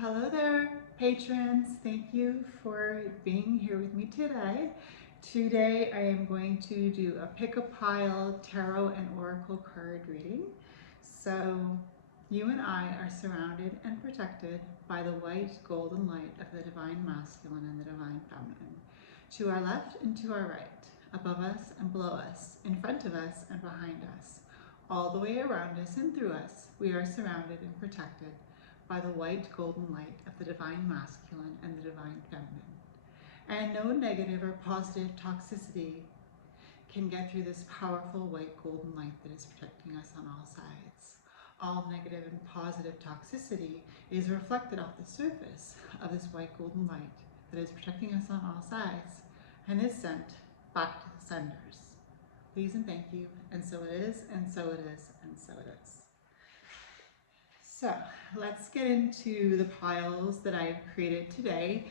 Hello there, patrons. Thank you for being here with me today. Today I am going to do a pick-a-pile tarot and oracle card reading. So you and I are surrounded and protected by the white golden light of the divine masculine and the divine feminine. To our left and to our right, above us and below us, in front of us and behind us, all the way around us and through us, we are surrounded and protected by the white golden light of the divine masculine and the divine feminine. And no negative or positive toxicity can get through this powerful white golden light that is protecting us on all sides. All negative and positive toxicity is reflected off the surface of this white golden light that is protecting us on all sides and is sent back to the senders. Please and thank you, and so it is, and so it is, and so it is. So let's get into the piles that I've created today.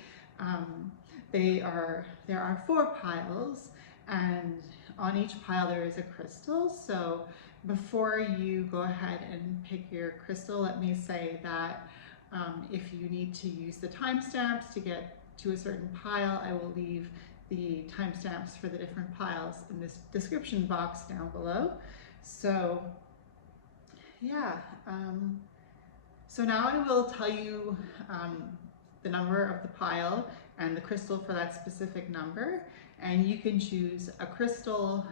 There are 4 piles, and on each pile there is a crystal. So before you go ahead and pick your crystal, let me say that if you need to use the timestamps to get to a certain pile, I will leave the timestamps for the different piles in this description box down below. So yeah. So now I will tell you the number of the pile and the crystal for that specific number, and you can choose a crystal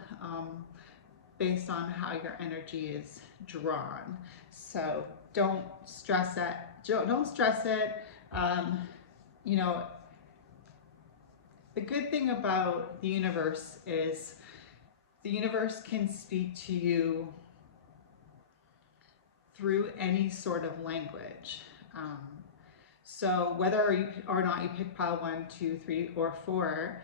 based on how your energy is drawn. So don't stress it. Don't stress it. You know, the good thing about the universe is the universe can speak to you through any sort of language. So whether or not you pick pile 1, 2, 3, or 4,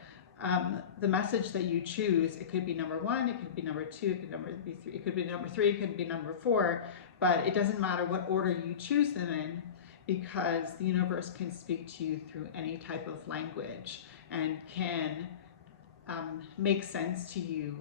the message that you choose, it could be number 1, it could be number 2, it could be 3, it could be number 3, it could be number 4, but it doesn't matter what order you choose them in, because the universe can speak to you through any type of language and can make sense to you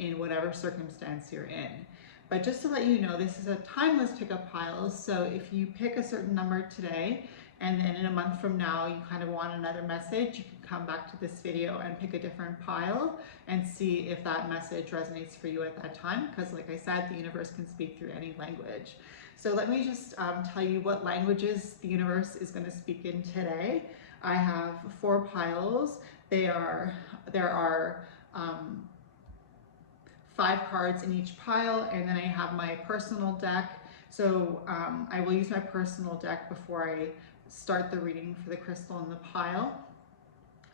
in whatever circumstance you're in. But just to let you know, this is a timeless pickup pile. So if you pick a certain number today, and then in a month from now, you kind of want another message, you can come back to this video and pick a different pile and see if that message resonates for you at that time. Because like I said, the universe can speak through any language. So let me just tell you what languages the universe is going to speak in today. I have 4 piles. There are 5 cards in each pile, and then I have my personal deck. So I will use my personal deck before I start the reading for the crystal in the pile.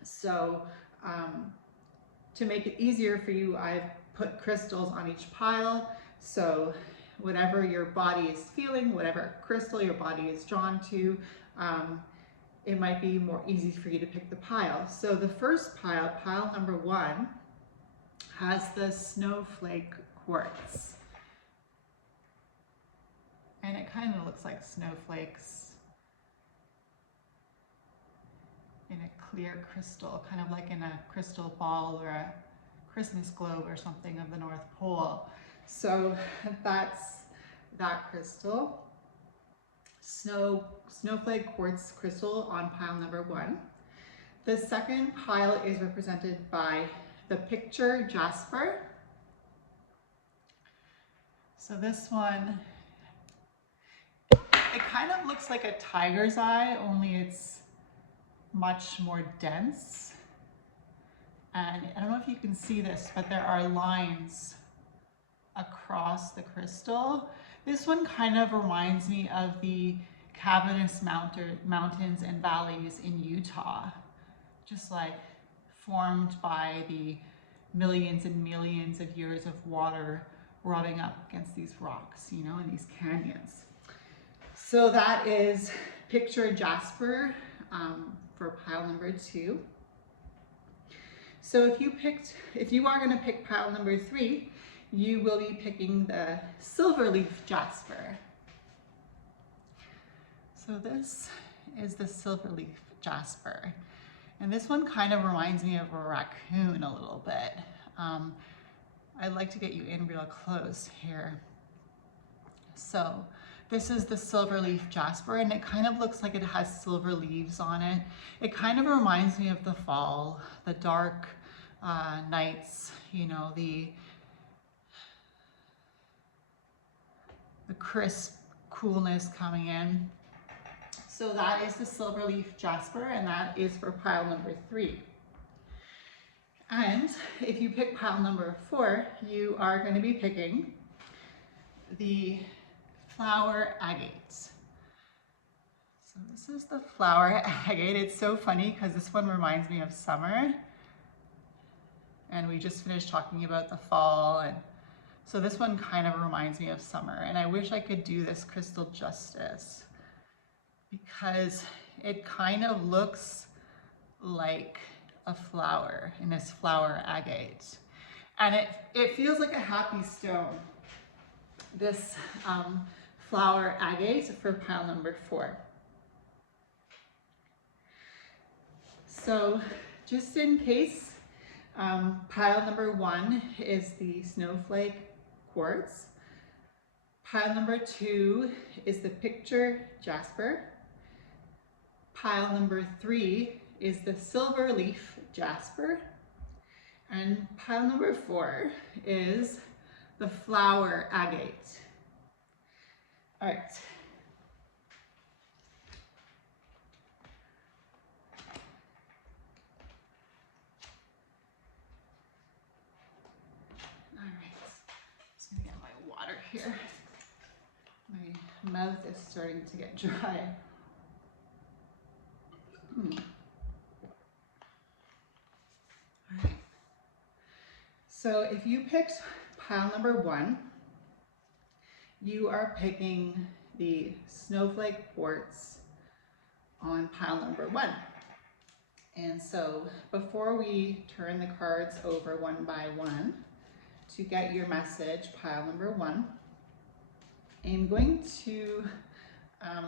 So to make it easier for you, I've put crystals on each pile. So whatever your body is feeling, whatever crystal your body is drawn to, it might be more easy for you to pick the pile. So the first pile, pile number 1, has the snowflake quartz. And it kind of looks like snowflakes in a clear crystal, kind of like in a crystal ball or a Christmas globe or something of the North Pole. So that's that crystal. Snowflake quartz crystal on pile number 1. The second pile is represented by the picture jasper. So this one, it kind of looks like a tiger's eye, only it's much more dense. And I don't know if you can see this, but there are lines across the crystal. This one kind of reminds me of the Cavernous Mountains and Valleys in Utah, just like formed by the millions and millions of years of water rubbing up against these rocks, you know, in these canyons. So that is picture jasper for pile number 2. So if you are going to pick pile number 3, you will be picking the silverleaf jasper. So this is the silverleaf jasper. And this one kind of reminds me of a raccoon a little bit. I'd like to get you in real close here. So This is the silver leaf jasper, and it kind of looks like it has silver leaves on it. It kind of reminds me of the fall, the dark nights, you know, the crisp coolness coming in. So that is the silver leaf jasper, and that is for pile number 3. And if you pick pile number 4, you are going to be picking the flower agates. So this is the flower agate. It's so funny because this one reminds me of summer. And we just finished talking about the fall, and so this one kind of reminds me of summer. And I wish I could do this crystal justice because it kind of looks like a flower in this flower agate. And it feels like a happy stone, this flower agate for pile number 4. So just in case, pile number 1 is the snowflake quartz. Pile number 2 is the picture jasper. Pile number 3 is the silver leaf jasper. And pile number 4 is the flower agate. All right. Here. My mouth is starting to get dry. All right. So if you picked pile number 1, you are picking the snowflake quartz on pile number 1. And so before we turn the cards over one by one to get your message, pile number 1, I'm going to, I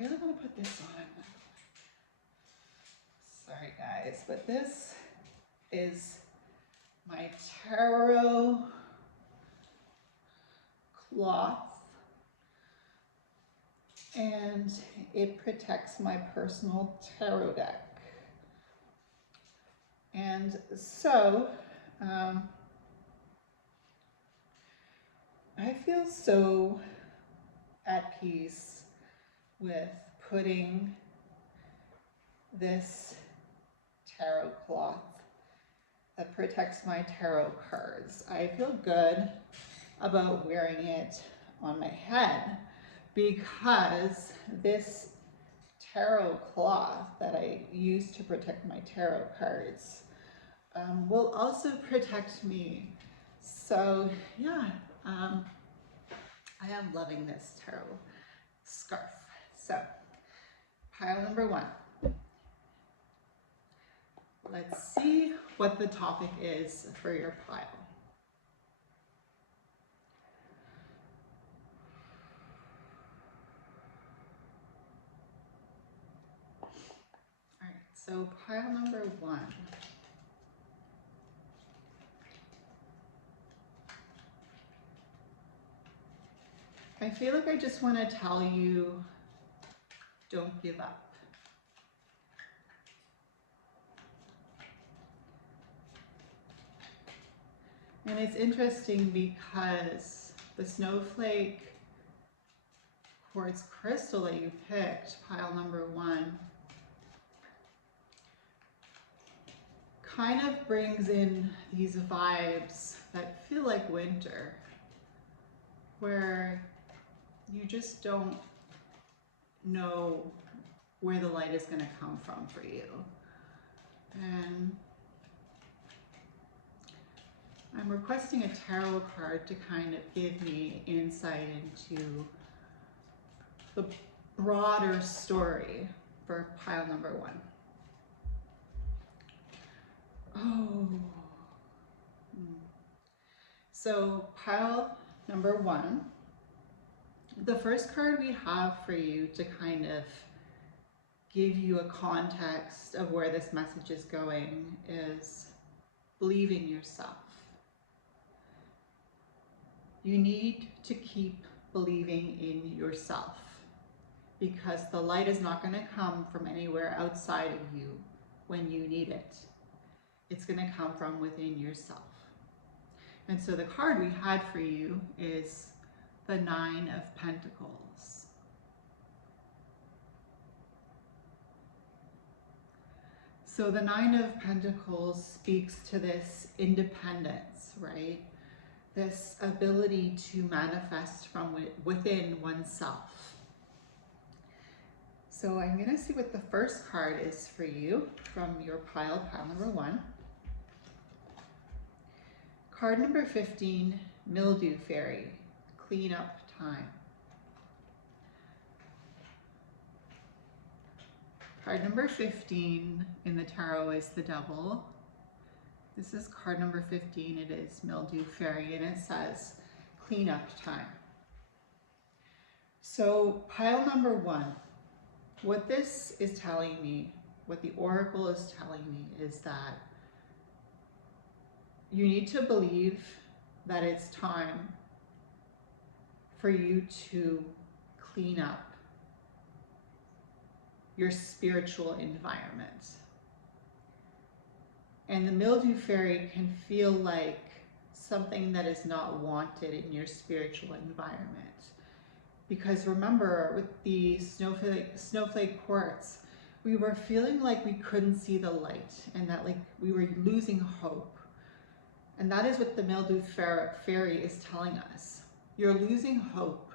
really want to put this on. Sorry guys, but this is my tarot cloth, and it protects my personal tarot deck. And so, I feel so at peace with putting this tarot cloth that protects my tarot cards. I feel good about wearing it on my head because this tarot cloth that I use to protect my tarot cards will also protect me. So yeah, I am loving this tarot scarf. So pile number 1. Let's see what the topic is for your pile. All right, so pile number 1. I feel like I just want to tell you, don't give up. And it's interesting because the snowflake quartz crystal that you picked, pile number 1, kind of brings in these vibes that feel like winter, where you just don't know where the light is going to come from for you. And I'm requesting a tarot card to kind of give me insight into the broader story for pile number 1. Oh. So pile number 1, the first card we have for you to kind of give you a context of where this message is going is believe in yourself. You need to keep believing in yourself, because the light is not going to come from anywhere outside of you when you need it. It's going to come from within yourself. And so the card we had for you is the Nine of Pentacles. So the Nine of Pentacles speaks to this independence, right? This ability to manifest from within oneself. So I'm going to see what the first card is for you from your pile number 1. Card number 15, Mildew Fairy, clean up time. Card number 15 in the tarot is the Devil. This is card number 15. It is Mildew Fairy, and it says clean up time. So pile number 1, what this is telling me, what the Oracle is telling me, is that you need to believe that it's time for you to clean up your spiritual environment. And the Mildew Fairy can feel like something that is not wanted in your spiritual environment. Because remember, with the snowflake quartz, we were feeling like we couldn't see the light and that like we were losing hope. And that is what the Mildew Fairy is telling us. You're losing hope.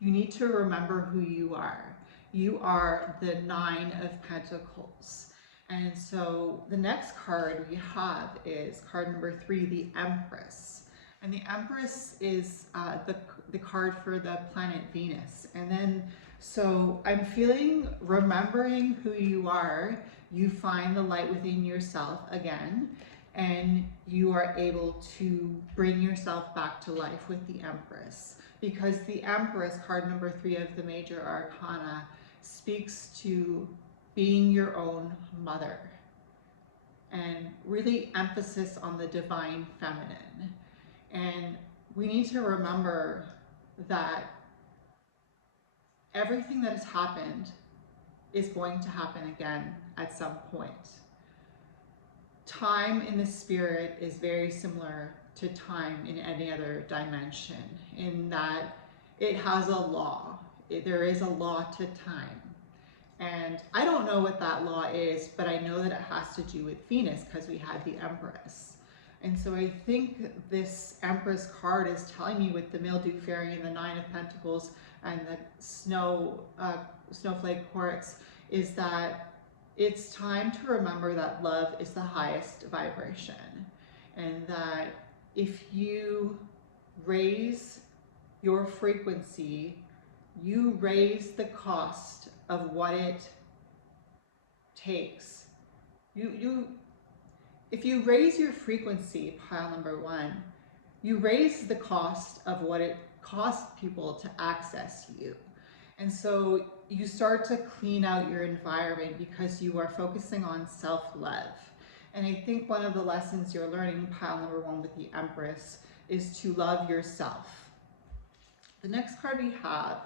You need to remember who you are. You are the Nine of Pentacles. And so the next card we have is card number 3, the Empress. And the Empress is the card for the planet Venus. And then, so I'm feeling, remembering who you are, you find the light within yourself again, and you are able to bring yourself back to life with the Empress. Because the Empress, card number 3 of the Major Arcana, speaks to being your own mother, and really emphasis on the divine feminine. And we need to remember that everything that has happened is going to happen again at some point. Time in the spirit is very similar to time in any other dimension, in that it has a law. There is a law to time. And I don't know what that law is, but I know that it has to do with Venus, because we had the Empress. And so I think this Empress card is telling me, with the Mildew Fairy and the Nine of Pentacles and the snowflake quartz, is that it's time to remember that love is the highest vibration. And that if you raise your frequency, you raise the cost of what it takes. If you raise your frequency, pile number 1, you raise the cost of what it costs people to access you. And so you start to clean out your environment because you are focusing on self-love. And I think one of the lessons you're learning, pile number 1 with the Empress, is to love yourself. The next card we have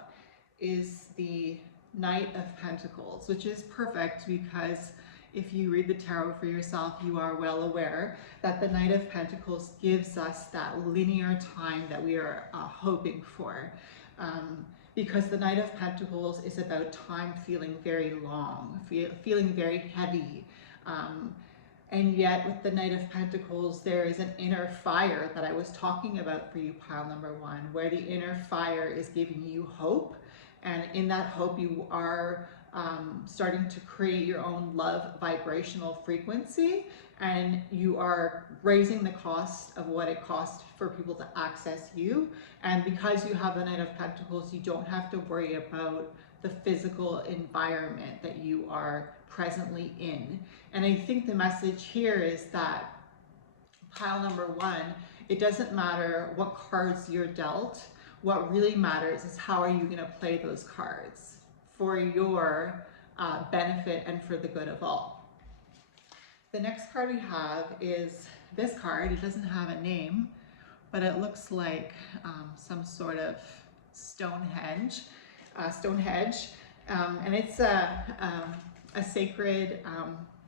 is the Knight of Pentacles, which is perfect because if you read the tarot for yourself, you are well aware that the Knight of Pentacles gives us that linear time that we are hoping for. Because the Knight of Pentacles is about time feeling very long, feeling very heavy. And yet with the Knight of Pentacles, there is an inner fire that I was talking about for you, pile number 1, where the inner fire is giving you hope. And in that hope, you are starting to create your own love vibrational frequency, and you are raising the cost of what it costs for people to access you. And because you have the Knight of Pentacles, you don't have to worry about the physical environment that you are presently in. And I think the message here is that, pile number 1, it doesn't matter what cards you're dealt. What really matters is how are you going to play those cards for your benefit and for the good of all. The next card we have is this card. It doesn't have a name, but it looks like some sort of Stonehenge, and it's a sacred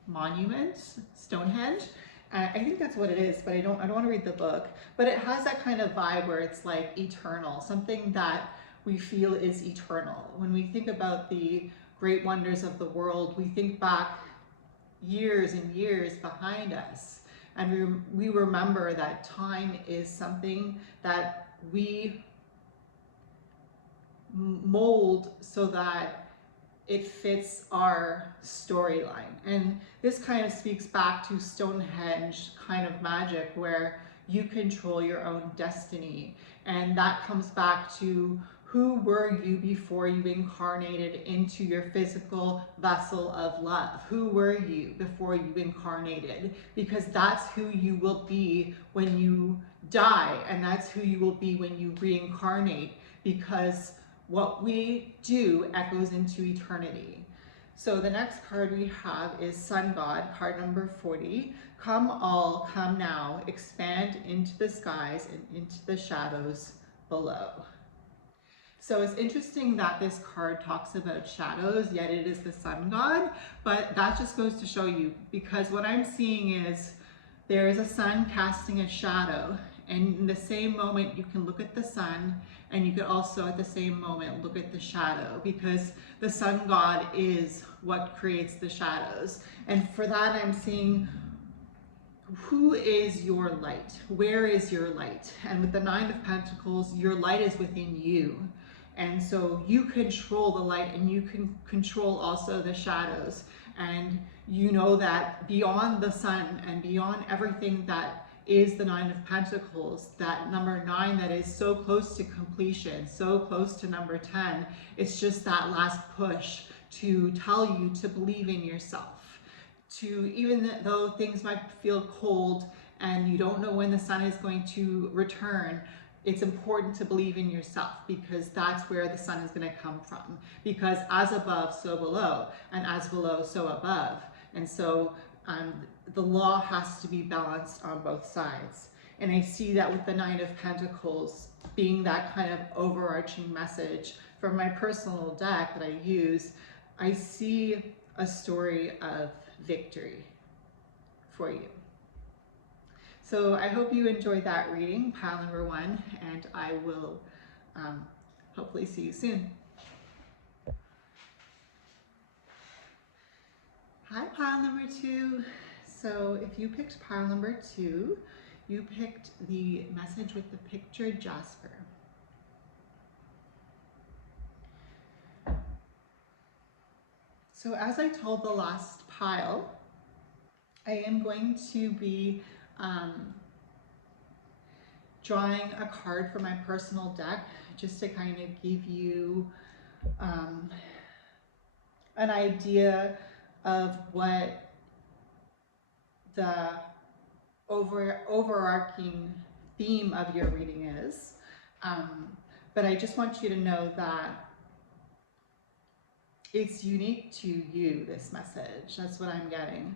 monument, Stonehenge. I think that's what it is, but I don't want to read the book. But it has that kind of vibe where it's like eternal, something that we feel is eternal. When we think about the great wonders of the world, we think back years and years behind us, and we remember that time is something that we mold so that it fits our storyline. And this kind of speaks back to Stonehenge kind of magic, where you control your own destiny. And that comes back to, who were you before you incarnated into your physical vessel of love? Who were you before you incarnated? Because that's who you will be when you die, and that's who you will be when you reincarnate, because what we do echoes into eternity. So the next card we have is Sun God, card number 40. Come all, come now, expand into the skies and into the shadows below. So it's interesting that this card talks about shadows, yet it is the Sun God, but that just goes to show you, because what I'm seeing is there is a sun casting a shadow, and in the same moment you can look at the sun, and you could also at the same moment look at the shadow, because the Sun God is what creates the shadows. And for that I'm seeing, who is your light? Where is your light? And with the Nine of Pentacles, your light is within you. And so you control the light, and you can control also the shadows. And you know that beyond the sun and beyond everything that is the Nine of Pentacles, that number 9 that is so close to completion, so close to number 10, it's just that last push to tell you to believe in yourself. To, even though things might feel cold and you don't know when the sun is going to return, it's important to believe in yourself, because that's where the sun is going to come from. Because as above, so below, and as below, so above. And so the law has to be balanced on both sides. And I see that with the Nine of Pentacles being that kind of overarching message from my personal deck that I use. I see a story of victory for you. So I hope you enjoyed that reading, pile number 1, and I will hopefully see you soon. Hi, pile number 2. So if you picked pile number 2, you picked the message with the picture Jasper. So as I told the last pile, I am going to be drawing a card from my personal deck, just to kind of give you an idea of what the overarching theme of your reading is. But I just want you to know that it's unique to you, this message. That's what I'm getting.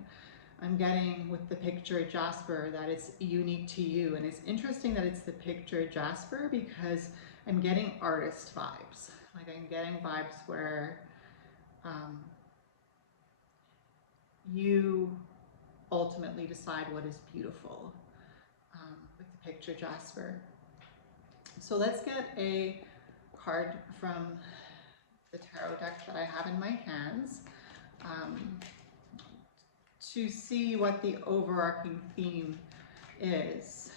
I'm getting with the picture Jasper that it's unique to you. And it's interesting that it's the picture Jasper, because I'm getting artist vibes. Like, I'm getting vibes where you ultimately decide what is beautiful with the picture Jasper. So let's get a card from the tarot deck that I have in my hands to see what the overarching theme is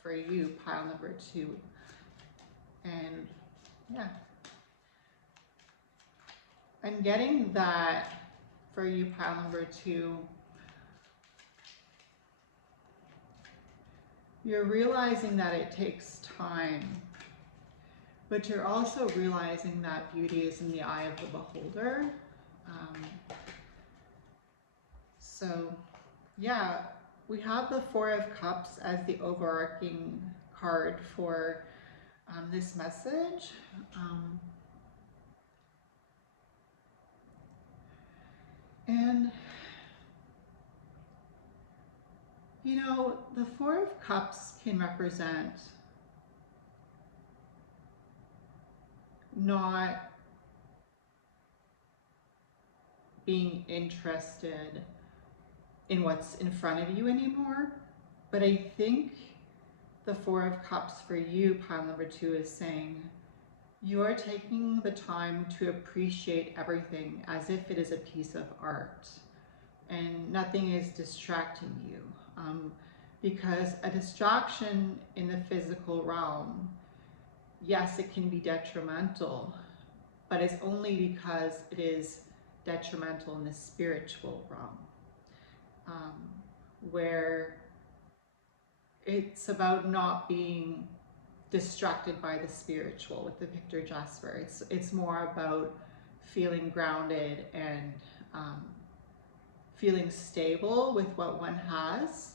for you, pile number 2. And yeah, I'm getting that for you, pile number 2, you're realizing that it takes time, but you're also realizing that beauty is in the eye of the beholder. So yeah, we have the Four of Cups as the overarching card for this message. And You know, the Four of Cups can represent not being interested in what's in front of you anymore. But I think the Four of Cups for you, pile number 2, is saying you are taking the time to appreciate everything as if it is a piece of art and nothing is distracting you. Because a distraction in the physical realm, yes, it can be detrimental, but it's only because it is detrimental in the spiritual realm, where it's about not being distracted by the spiritual with the Victor Jasper. It's more about feeling grounded and feeling stable with what one has.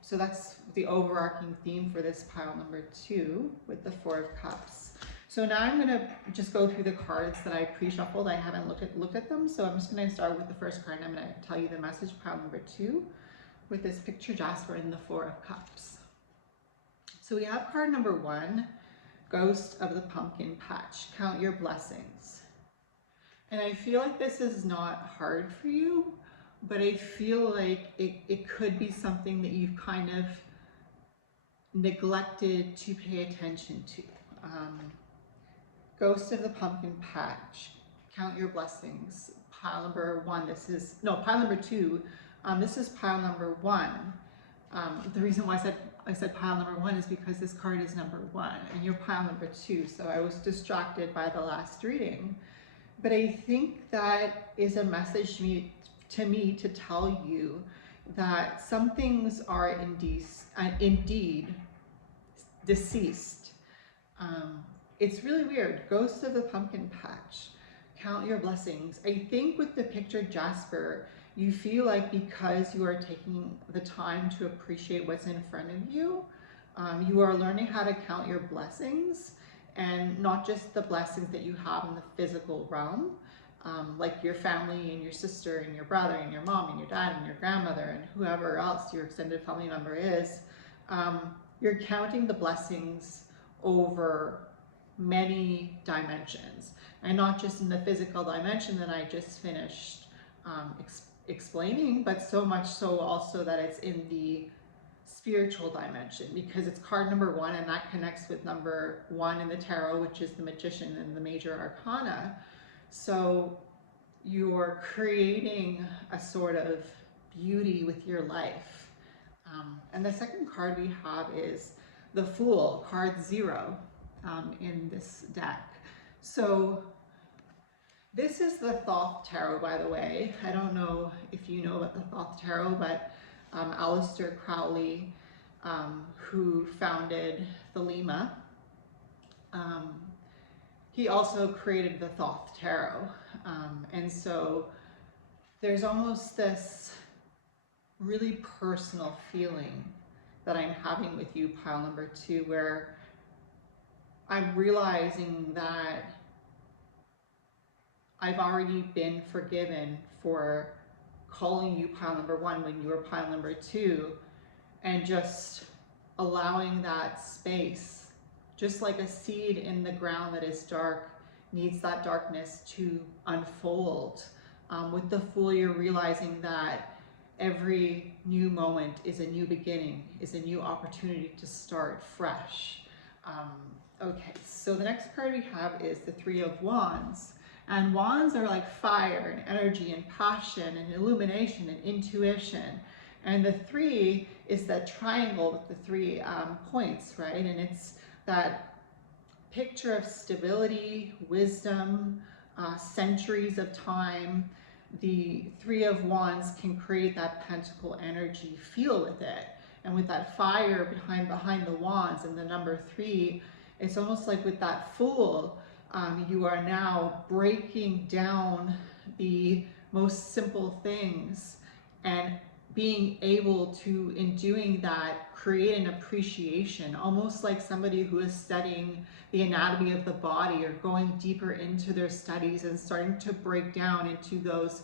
So that's the overarching theme for this pile number 2 with the Four of Cups. So now I'm going to just go through the cards that I pre-shuffled. I haven't looked at them, so I'm just going to start with the first card. I'm going to tell you the message, pile number 2, with this picture Jasper and the Four of Cups. So we have card number 1, Ghost of the Pumpkin Patch. Count your blessings. And I feel like this is not hard for you, but I feel like it could be something that you've kind of neglected to pay attention to. Ghost of the Pumpkin Patch. Count your blessings. Pile number 1. Pile number 2. This is pile number 1. The reason why I said pile number 1 is because this card is number 1 and you're pile number 2. So I was distracted by the last reading. But I think that is a message to me to tell you that some things are indeed deceased. It's really weird. Ghost of the Pumpkin Patch. Count your blessings. I think with the picture Jasper, you feel like because you are taking the time to appreciate what's in front of you, you are learning how to count your blessings, and not just the blessings that you have in the physical realm, like your family and your sister and your brother and your mom and your dad and your grandmother and whoever else your extended family member is. You're counting the blessings over many dimensions, and not just in the physical dimension that I just finished explaining, but so much so also that it's in the spiritual dimension, because it's card number 1 and that connects with number 1 in the tarot, which is the Magician and the Major Arcana. So you're creating a sort of beauty with your life. And the second card we have is the Fool, card 0 in this deck. So this is the Thoth Tarot, by the way. I don't know if you know about the Thoth Tarot, but Aleister Crowley, who founded Thelema, he also created the Thoth Tarot. And so there's almost this really personal feeling that I'm having with you, pile number 2, where I'm realizing that I've already been forgiven for calling you pile number 1 when you were pile number 2, and just allowing that space, just like a seed in the ground that is dark needs that darkness to unfold. With the Fool, you're realizing that every new moment is a new beginning, is a new opportunity to start fresh. Okay, so the next card we have is the Three of Wands. And wands are like fire and energy and passion and illumination and intuition. And the 3 is that triangle with the 3 points, right? And it's that picture of stability, wisdom, centuries of time. The 3 of Wands can create that pentacle energy feel with it. And with that fire behind the wands and the number 3, it's almost like with that Fool, you are now breaking down the most simple things and being able to, in doing that, create an appreciation, almost like somebody who is studying the anatomy of the body or going deeper into their studies and starting to break down into those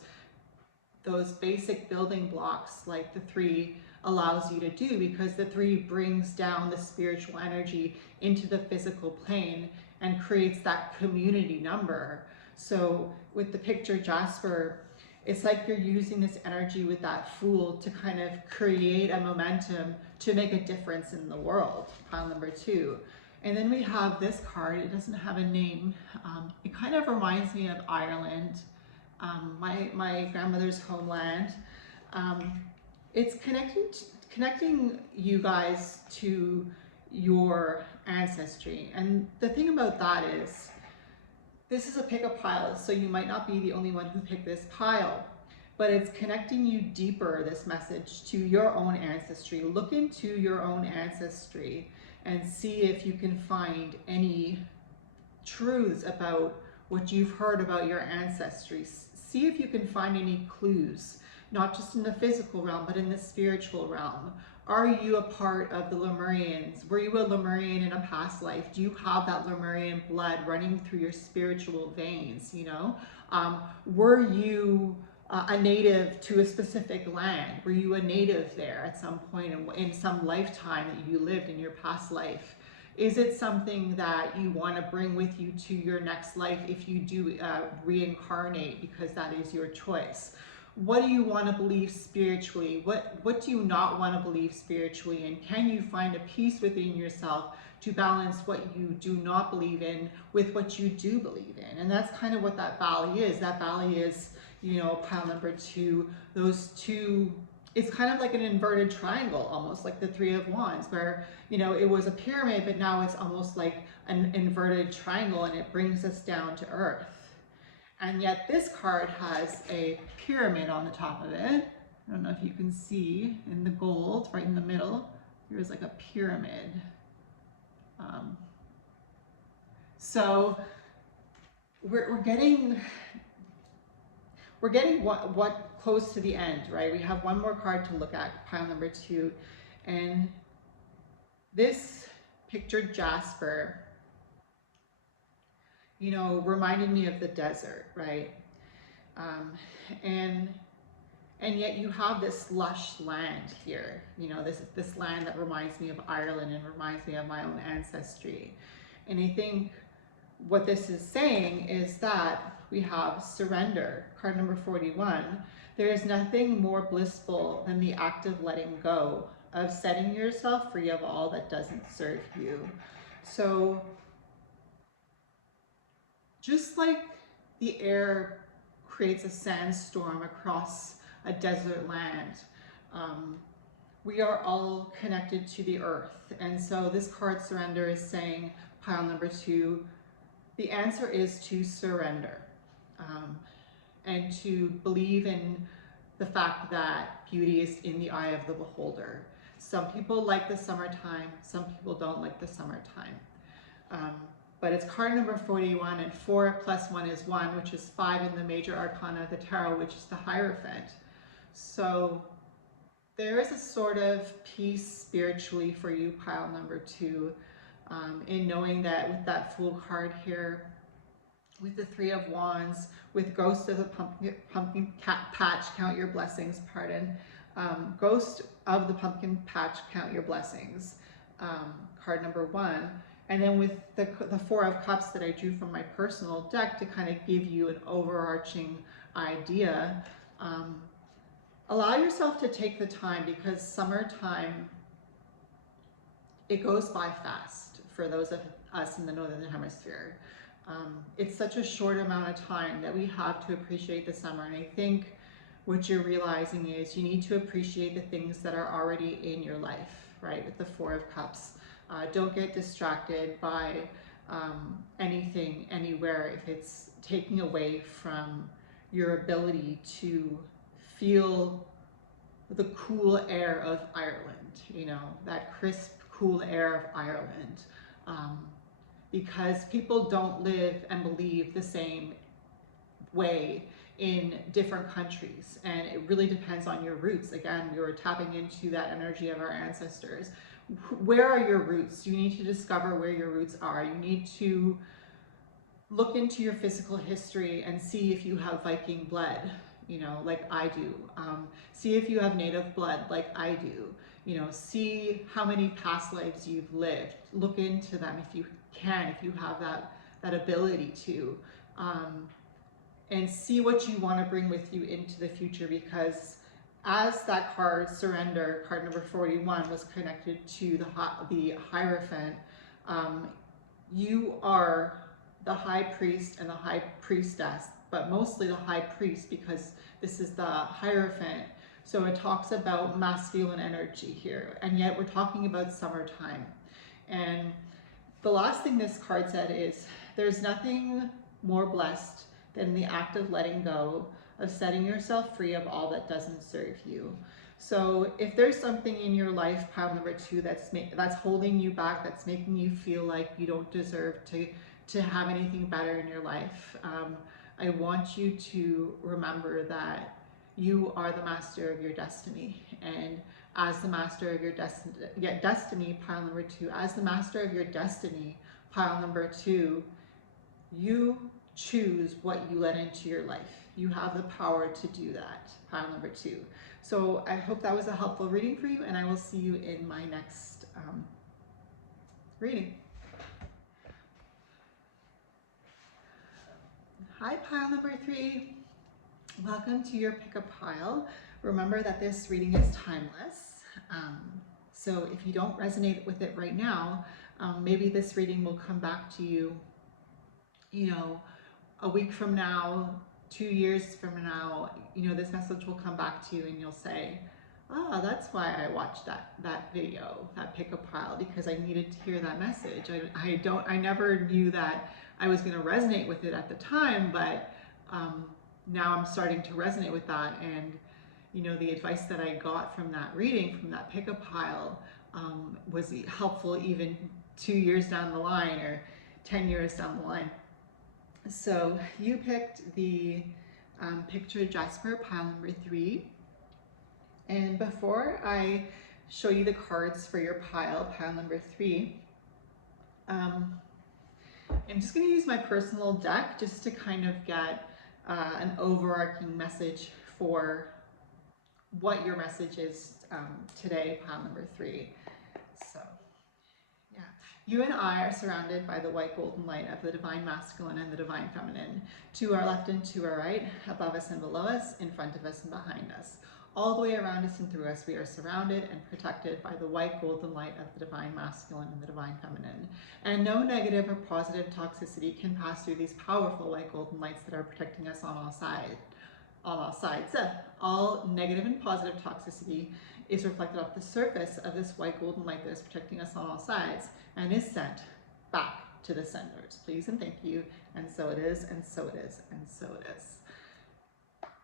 those basic building blocks like the 3 allows you to do, because the 3 brings down the spiritual energy into the physical plane and creates that community number. So with the picture Jasper, it's like you're using this energy with that Fool to kind of create a momentum to make a difference in the world, pile number 2. And then we have this card. It doesn't have a name. It kind of reminds me of Ireland, my grandmother's homeland. It's connecting you guys to your ancestry. And the thing about that is, this is a pick a pile, so you might not be the only one who picked this pile, but it's connecting you deeper, this message, to your own ancestry. Look into your own ancestry and see if you can find any truths about what you've heard about your ancestry. See if you can find any clues, not just in the physical realm, but in the spiritual realm. Are you a part of the Lemurians? Were you a Lemurian in a past life? Do you have that Lemurian blood running through your spiritual veins, you know? Were you a native to a specific land? Were you a native there at some point in some lifetime that you lived in your past life? Is it something that you want to bring with you to your next life if you do reincarnate, because that is your choice? What do you want to believe spiritually? What do you not want to believe spiritually? And can you find a peace within yourself to balance what you do not believe in with what you do believe in? And that's kind of what that valley is. That valley is, you know, pile number 2, those 2, it's kind of like an inverted triangle, almost like the 3 of Wands, where, you know, it was a pyramid, but now it's almost like an inverted triangle, and it brings us down to earth. And yet this card has a pyramid on the top of it. I don't know if you can see in the gold, right in the middle, there's like a pyramid. So we're getting what close to the end, right? We have one more card to look at, pile number 2. And this pictured Jasper, you know, reminded me of the desert, right? And yet you have this lush land here, you know, this land that reminds me of Ireland and reminds me of my own ancestry. And I think what this is saying is that we have surrender, card number 41. There is nothing more blissful than the act of letting go, of setting yourself free of all that doesn't serve you. So just like the air creates a sandstorm across a desert land, we are all connected to the earth. And so this card surrender is saying, pile number 2, the answer is to surrender, and to believe in the fact that beauty is in the eye of the beholder. Some people like the summertime, some people don't like the summertime. But it's card number 41, and 4 plus 1 is 1, which is 5 in the major arcana of the tarot, which is the Hierophant. So there is a sort of peace spiritually for you, pile number 2, in knowing that with that Fool card here, with the 3 of Wands, with Ghost of the Pumpkin Patch, count your blessings, pardon. Ghost of the Pumpkin Patch, count your blessings, card number 1. And then with the 4 of Cups that I drew from my personal deck to kind of give you an overarching idea, allow yourself to take the time, because summertime, it goes by fast for those of us in the Northern Hemisphere. It's such a short amount of time that we have to appreciate the summer. And I think what you're realizing is you need to appreciate the things that are already in your life, right? With the 4 of Cups. Don't get distracted by anything, anywhere, if it's taking away from your ability to feel the cool air of Ireland, you know, that crisp, cool air of Ireland. Because people don't live and believe the same way in different countries, and it really depends on your roots. Again, we were tapping into that energy of our ancestors. Where are your roots? You need to discover where your roots are. You need to look into your physical history and see if you have Viking blood. you know, like I do. See if you have native blood like I do. You know, see how many past lives you've lived. Look into them if you can, if you have that ability to. And see what you want to bring with you into the future, because as that card, Surrender, card number 41, was connected to the Hierophant, you are the High Priest and the High Priestess, but mostly the High Priest, because this is the Hierophant. So it talks about masculine energy here, and yet we're talking about summertime. And the last thing this card said is, there's nothing more blessed than the act of letting go, of setting yourself free of all that doesn't serve you. So if there's something in your life, pile number 2, that's holding you back, that's making you feel like you don't deserve to have anything better in your life, I want you to remember that you are the master of your destiny. And as the master of your destiny, pile number 2, as the master of your destiny, pile number 2, you choose what you let into your life. You have the power to do that, pile number 2. So I hope that was a helpful reading for you, and I will see you in my next reading. Hi, pile number 3. Welcome to your pick a pile. Remember that this reading is timeless. So if you don't resonate with it right now, maybe this reading will come back to you, you know, a week from now, 2 years from now. You know, this message will come back to you and you'll say, ah, that's why I watched that video, that pick a pile, because I needed to hear that message. I never knew that I was going to resonate with it at the time, but now I'm starting to resonate with that. And you know, the advice that I got from that reading, from that pick a pile, was helpful even 2 years down the line, or 10 years down the line. So you picked the picture Jasper, pile number 3. And before I show you the cards for your pile number 3, I'm just going to use my personal deck just to kind of get an overarching message for what your message is today, pile number 3. So yeah, you and I are surrounded by the white golden light of the divine masculine and the divine feminine, to our left and to our right, above us and below us, in front of us and behind us. All the way around us and through us, we are surrounded and protected by the white golden light of the divine masculine and the divine feminine. And no negative or positive toxicity can pass through these powerful white golden lights that are protecting us on all sides. All negative and positive toxicity is reflected off the surface of this white golden light that is protecting us on all sides, and is sent back to the senders. Please and thank you. And so it is, and so it is, and so it is.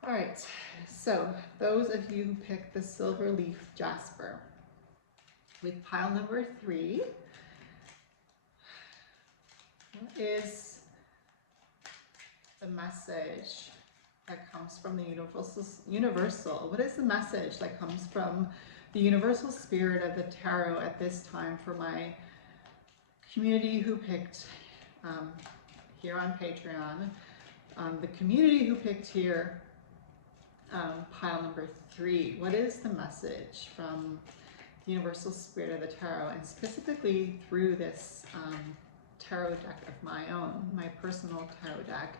All right, so those of you who picked the silver leaf jasper with pile number 3, what is the message that comes from the universal? What is the message that comes from the universal spirit of the tarot at this time for my community who picked here on Patreon, the community who picked here pile number 3? What is the message from the universal spirit of the tarot, and specifically through this tarot deck of my own, my personal tarot deck?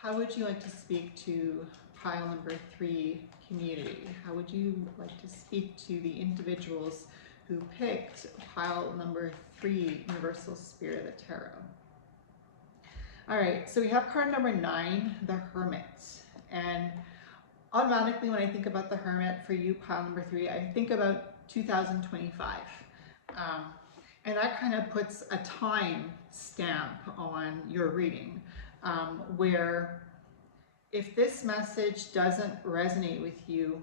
How would you like to speak to pile number 3 community? How would you like to speak to the individuals who picked pile number 3, universal spirit of the tarot? All right, so we have card number 9, the Hermit. And automatically when I think about the Hermit for you, pile number 3, I think about 2025. And that kind of puts a time stamp on your reading, where if this message doesn't resonate with you,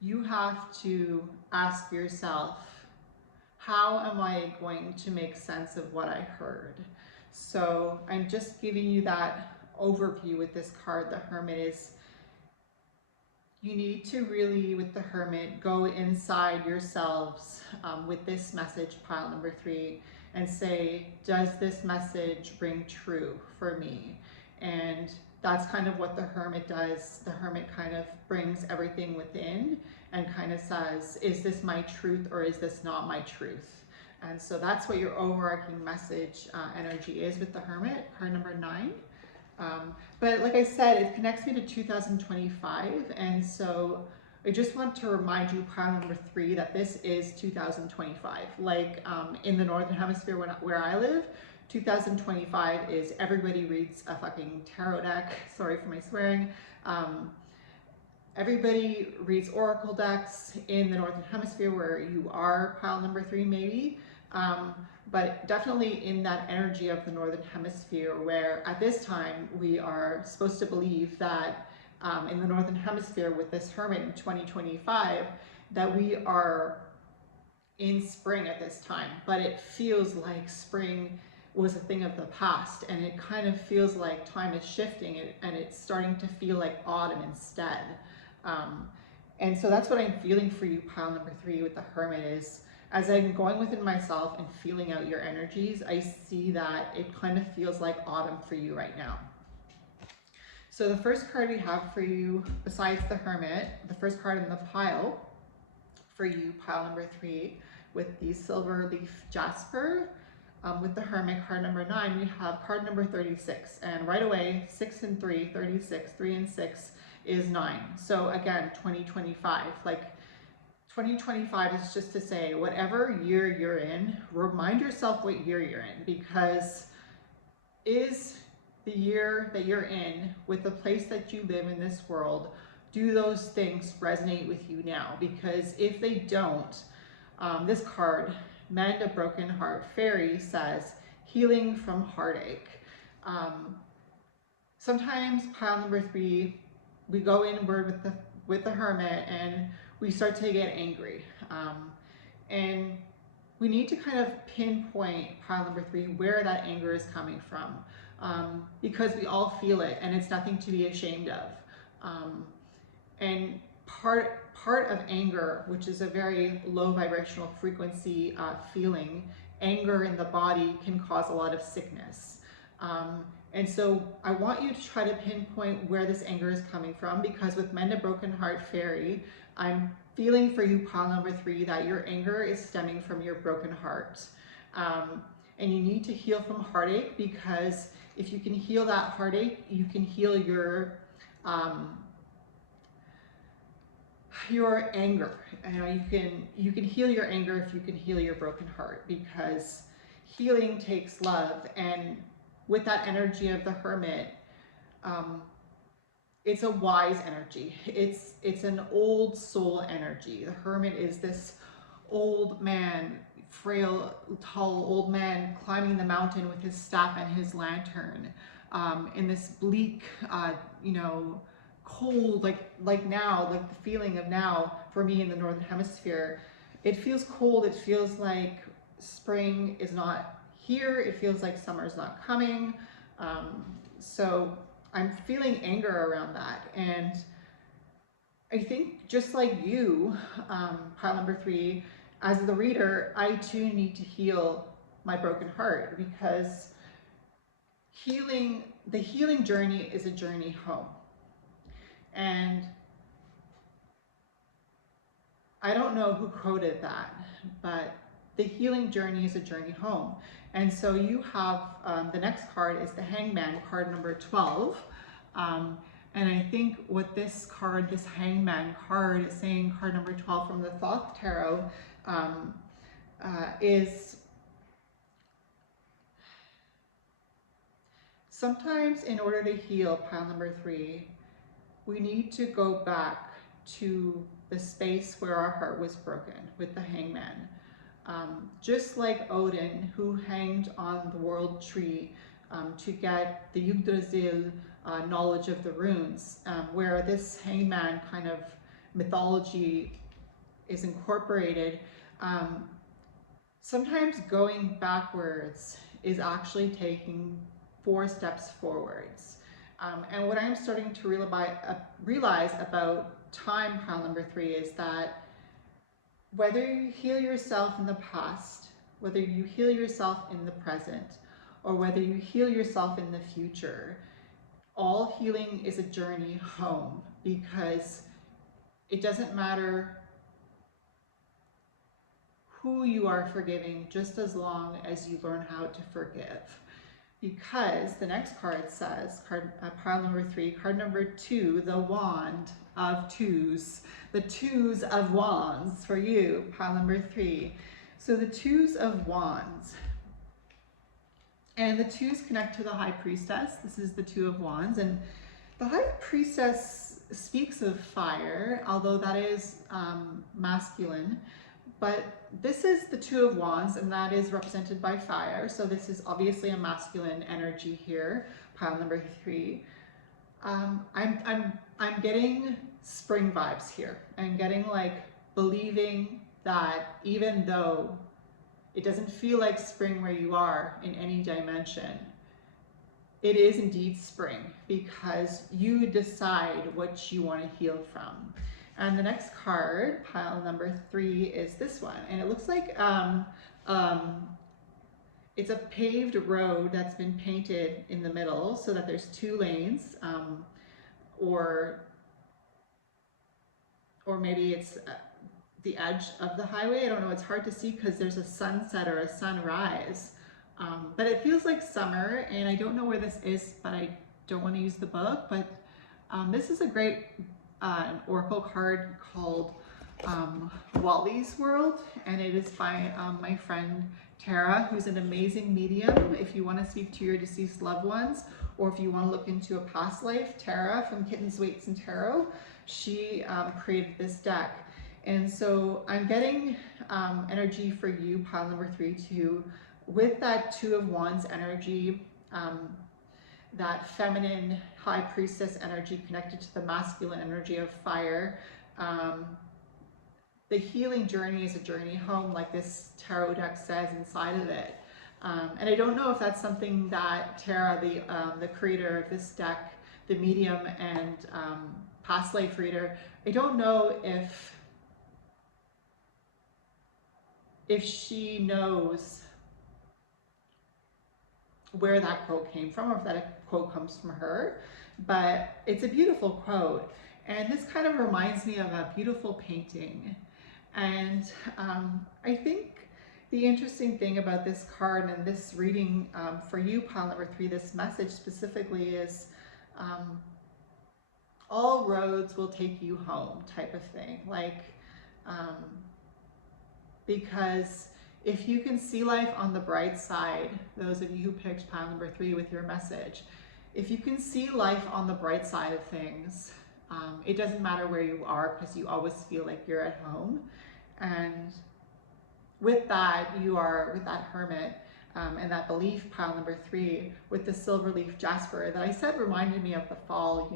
you have to ask yourself, how am I going to make sense of what I heard? So I'm just giving you that overview with this card. The Hermit is, you need to really, with the Hermit, go inside yourselves with this message, pile number 3, and say, does this message ring true for me? And that's kind of what the hermit does. The hermit kind of brings everything within and kind of says, is this my truth or is this not my truth? And so that's what your overarching message energy is with the hermit, card number 9. But like I said, it connects me to 2025. And so I just want to remind you, pile number 3, that this is 2025. Like in the Northern Hemisphere where I live, 2025 is everybody reads a fucking tarot deck. Sorry for my swearing. Everybody reads oracle decks in the Northern Hemisphere where you are, pile number 3 maybe. But definitely in that energy of the Northern Hemisphere, where at this time we are supposed to believe that in the Northern Hemisphere with this hermit in 2025, that we are in spring at this time, but it feels like spring was a thing of the past, and it kind of feels like time is shifting and it's starting to feel like autumn instead. And so that's what I'm feeling for you, pile number 3 with the hermit, is as I'm going within myself and feeling out your energies, I see that it kind of feels like autumn for you right now. So the first card we have for you, besides the hermit, the first card in the pile for you, pile number 3, with the silver leaf jasper, with the hermit, card number 9, we have card number 36. And right away, 6 and 3, 36, 3 and 6 is 9. So again, 2025, like 2025 is just to say, whatever year you're in, remind yourself what year you're in, because is the year that you're in with the place that you live in this world, do those things resonate with you now? Because if they don't, this card, Mend a Broken Heart Fairy, says healing from heartache. Sometimes, pile number 3, we go inward with the hermit and we start to get angry. And we need to kind of pinpoint, pile number 3, where that anger is coming from. Because we all feel it and it's nothing to be ashamed of. And part of anger, which is a very low vibrational frequency feeling, anger in the body can cause a lot of sickness. And so I want you to try to pinpoint where this anger is coming from, because with Mend a Broken Heart Fairy, I'm feeling for you, pile number 3, that your anger is stemming from your broken heart. And you need to heal from heartache, because if you can heal that heartache, you can heal your anger. You can heal your anger if you can heal your broken heart, because healing takes love. And with that energy of the hermit, it's a wise energy. It's an old soul energy. The hermit is this old man, frail, tall old man climbing the mountain with his staff and his lantern, in this bleak, cold, like now, like the feeling of now for me in the Northern Hemisphere. It feels cold. It feels like spring is not here. It feels like summer is not coming. So I'm feeling anger around that. And I think just like you, pile number 3, as the reader, I too need to heal my broken heart, because the healing journey is a journey home. And I don't know who quoted that, but the healing journey is a journey home. And so you have, the next card is the Hangman, card number 12. And I think what this card, this Hangman card, is saying, card number 12 from the Thoth Tarot, is sometimes in order to heal, pile number 3, we need to go back to the space where our heart was broken with the Hangman. Just like Odin, who hanged on the world tree to get the Yggdrasil knowledge of the runes, where this Hangman kind of mythology is incorporated. Sometimes going backwards is actually taking 4 steps forwards. And what I'm starting to realize about time, pile number 3, is that whether you heal yourself in the past, whether you heal yourself in the present, or whether you heal yourself in the future, all healing is a journey home, because it doesn't matter who you are forgiving, just as long as you learn how to forgive. Because the next card says, pile number 3, card number 2, the wand of twos. The twos of wands for you, pile number 3. So the twos of wands. And the twos connect to the high priestess. This is the 2 of wands. And the high priestess speaks of fire, although that is masculine. But this is the 2 of wands, and that is represented by fire. So this is obviously a masculine energy here, pile number 3. I'm getting spring vibes here. I'm getting like believing that even though it doesn't feel like spring where you are in any dimension, it is indeed spring, because you decide what you want to heal from. And the next card, pile number 3, is this one. And it looks like it's a paved road that's been painted in the middle so that there's 2 lanes, or maybe it's the edge of the highway. I don't know, it's hard to see because there's a sunset or a sunrise. But it feels like summer, and I don't know where this is, but I don't want to use the book. But this is a great an oracle card called Wally's World, and it is by my friend Tara, who's an amazing medium. If you want to speak to your deceased loved ones, or if you want to look into a past life, Tara from Kittens, Weights, and Tarot, she created this deck. And so I'm getting energy for you, pile number 3, too, with that 2 of wands energy, that feminine high priestess energy connected to the masculine energy of fire. The healing journey is a journey home, like this tarot deck says inside of it. And I don't know if that's something that Tara, the creator of this deck, the medium and past life reader, I don't know if she knows where that quote came from, or if that quote comes from her, but it's a beautiful quote. And this kind of reminds me of a beautiful painting. And I think the interesting thing about this card and this reading for you, pile number 3, this message specifically is all roads will take you home type of thing. Like, because if you can see life on the bright side, those of you who picked pile number 3 with your message, if you can see life on the bright side of things, it doesn't matter where you are, because you always feel like you're at home. And with that, you are with that hermit and that belief, pile number 3, with the silver leaf jasper that I said reminded me of the fall.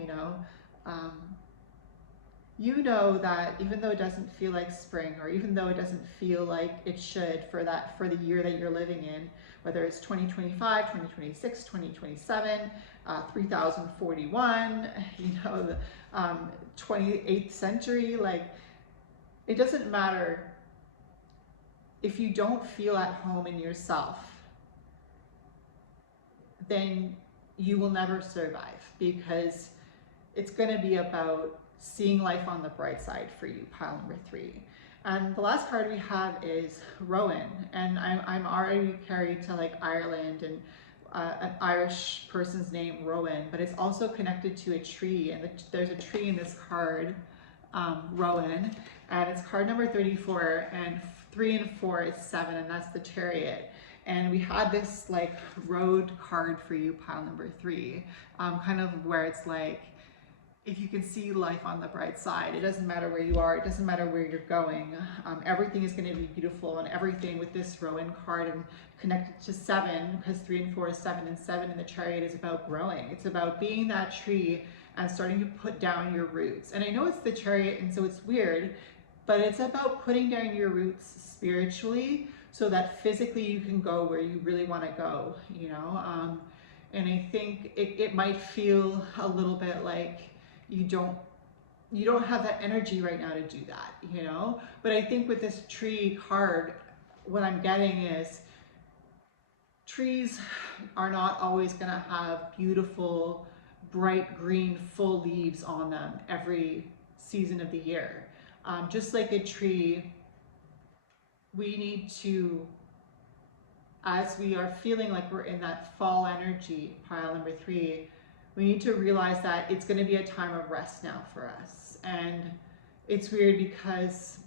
You know that even though it doesn't feel like spring, or even though it doesn't feel like it should for the year that you're living in, whether it's 2025, 2026, 2027, 3041, the 28th century, like, it doesn't matter if you don't feel at home in yourself, then you will never survive, because it's going to be about seeing life on the bright side for you, pile number 3. And the last card we have is Rowan, and I'm already carried to like Ireland and an Irish person's name, Rowan, but it's also connected to a tree, and there's a tree in this card, Rowan, and it's card number 34, and 3 and 4 is 7, and that's the Chariot. And we had this like road card for you, pile number 3, kind of where it's like, if you can see life on the bright side, it doesn't matter where you are, it doesn't matter where you're going, everything is going to be beautiful. And everything with this Rowan card and connected to 7, because 3 and 4 is 7, and 7 in the Chariot is about growing. It's about being that tree and starting to put down your roots. And I know it's the Chariot, and so it's weird, but it's about putting down your roots spiritually so that physically you can go where you really want to go, and I think it might feel a little bit like you don't have that energy right now to do that, but I think with this tree card, what I'm getting is trees are not always going to have beautiful bright green full leaves on them every season of the year. Just like a tree, we need to, as we are feeling like we're in that fall energy, pile number 3, we need to realize that it's going to be a time of rest now for us. And it's weird because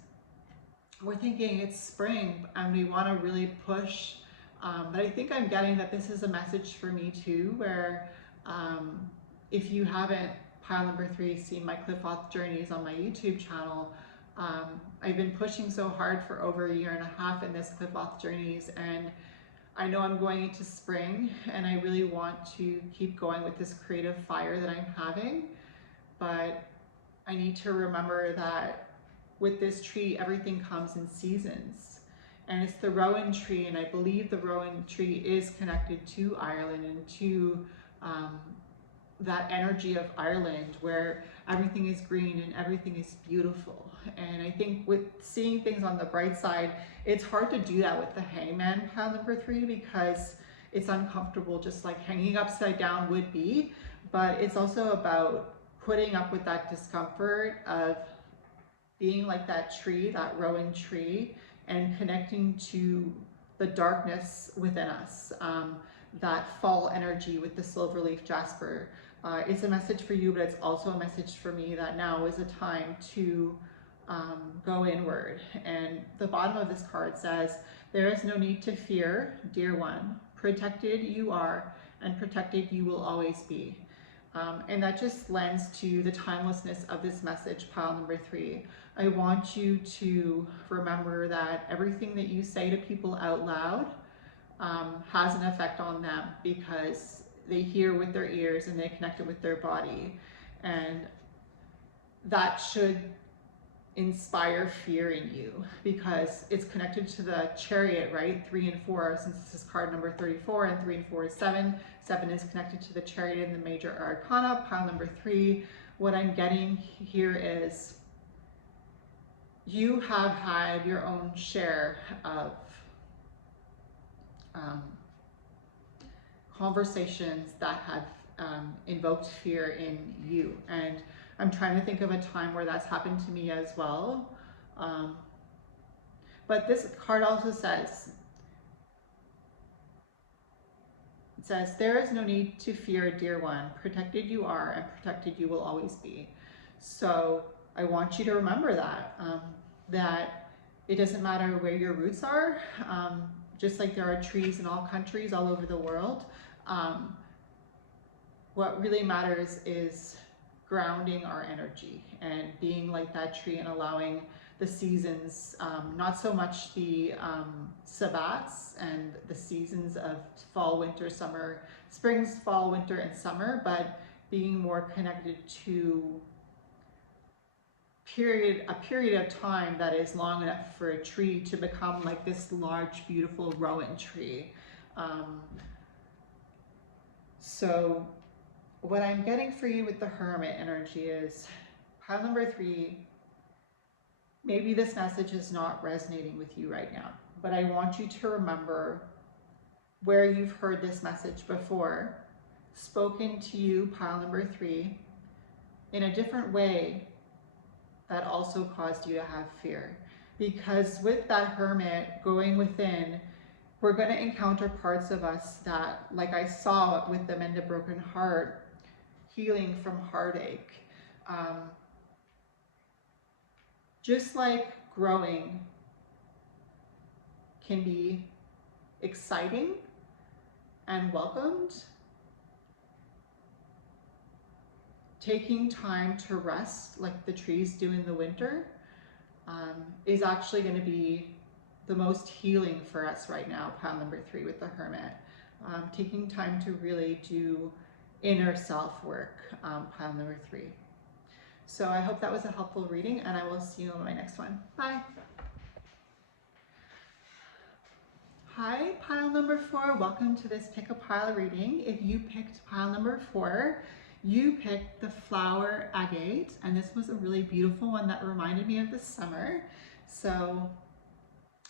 we're thinking it's spring and we want to really push, but I think I'm getting that this is a message for me too, where if you haven't, pile number 3, seen my Cliff Auth journeys on my YouTube channel, I've been pushing so hard for over a year and a half in this Cliff Auth journeys, and I know I'm going into spring and I really want to keep going with this creative fire that I'm having, but I need to remember that with this tree, everything comes in seasons. And it's the rowan tree, and I believe the rowan tree is connected to Ireland and to that energy of Ireland where everything is green and everything is beautiful. And I think with seeing things on the bright side, it's hard to do that with the hangman pile number 3 because it's uncomfortable, just like hanging upside down would be. But it's also about putting up with that discomfort of being like that tree, that rowan tree, and connecting to the darkness within us, that fall energy with the silverleaf jasper. It's a message for you, but it's also a message for me that now is a time to go inward. And the bottom of this card says, "There is no need to fear, dear one. Protected you are, and protected you will always be." And that just lends to the timelessness of this message, pile number 3. I want you to remember that everything that you say to people out loud has an effect on them because they hear with their ears and they connect it with their body. And that should inspire fear in you because it's connected to the Chariot, right? 3 and 4, since this is card number 34, and 3 and 4 is 7. 7 is connected to the Chariot in the major arcana, pile number 3. What I'm getting here is you have had your own share of conversations that have invoked fear in you. And I'm trying to think of a time where that's happened to me as well. But this card also says, it says, "There is no need to fear, dear one. Protected you are, and protected you will always be." So I want you to remember that, that it doesn't matter where your roots are, just like there are trees in all countries all over the world. What really matters is grounding our energy and being like that tree and allowing the seasons, not so much the sabbats and the seasons of fall, winter, summer, springs, fall, winter, and summer, but being more connected to a period of time that is long enough for a tree to become like this large, beautiful rowan tree. So what I'm getting for you with the Hermit energy is, pile number 3, maybe this message is not resonating with you right now, but I want you to remember where you've heard this message before, spoken to you, pile number 3, in a different way that also caused you to have fear. Because with that Hermit going within, we're going to encounter parts of us that, like I saw with the Mend a Broken Heart, healing from heartache. Just like growing can be exciting and welcomed, taking time to rest like the trees do in the winter is actually going to be the most healing for us right now, pile number 3 with the Hermit. Taking time to really do inner self work, pile number 3. So I hope that was a helpful reading, and I will see you on my next one. Bye. Hi, pile number 4. Welcome to this Pick a Pile reading. If you picked pile number 4, you picked the flower agate, and this was a really beautiful one that reminded me of the summer. So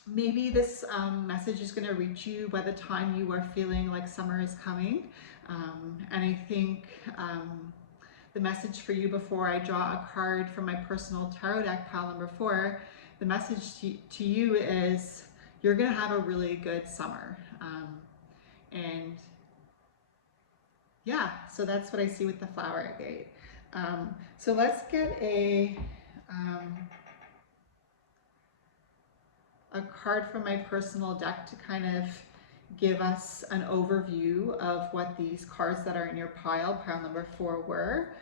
maybe this message is going to reach you by the time you are feeling like summer is coming. And I think the message for you before I draw a card from my personal tarot deck, pile number 4, the message to you is you're going to have a really good summer. And yeah, so that's what I see with the flower agate. So let's get a card from my personal deck to kind of give us an overview of what these cards that are in your pile number 4 were.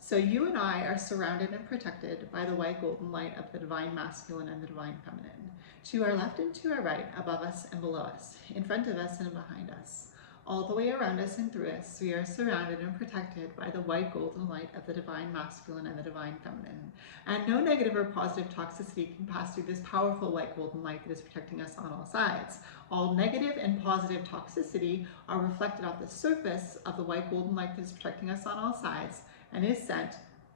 So you and I are surrounded and protected by the white golden light of the divine masculine and the divine feminine. To our left and to our right, above us and below us, in front of us and behind us. All the way around us and through us, we are surrounded and protected by the white golden light of the divine masculine and the divine feminine. And no negative or positive toxicity can pass through this powerful white golden light that is protecting us on all sides. All negative and positive toxicity are reflected off the surface of the white golden light that is protecting us on all sides and is sent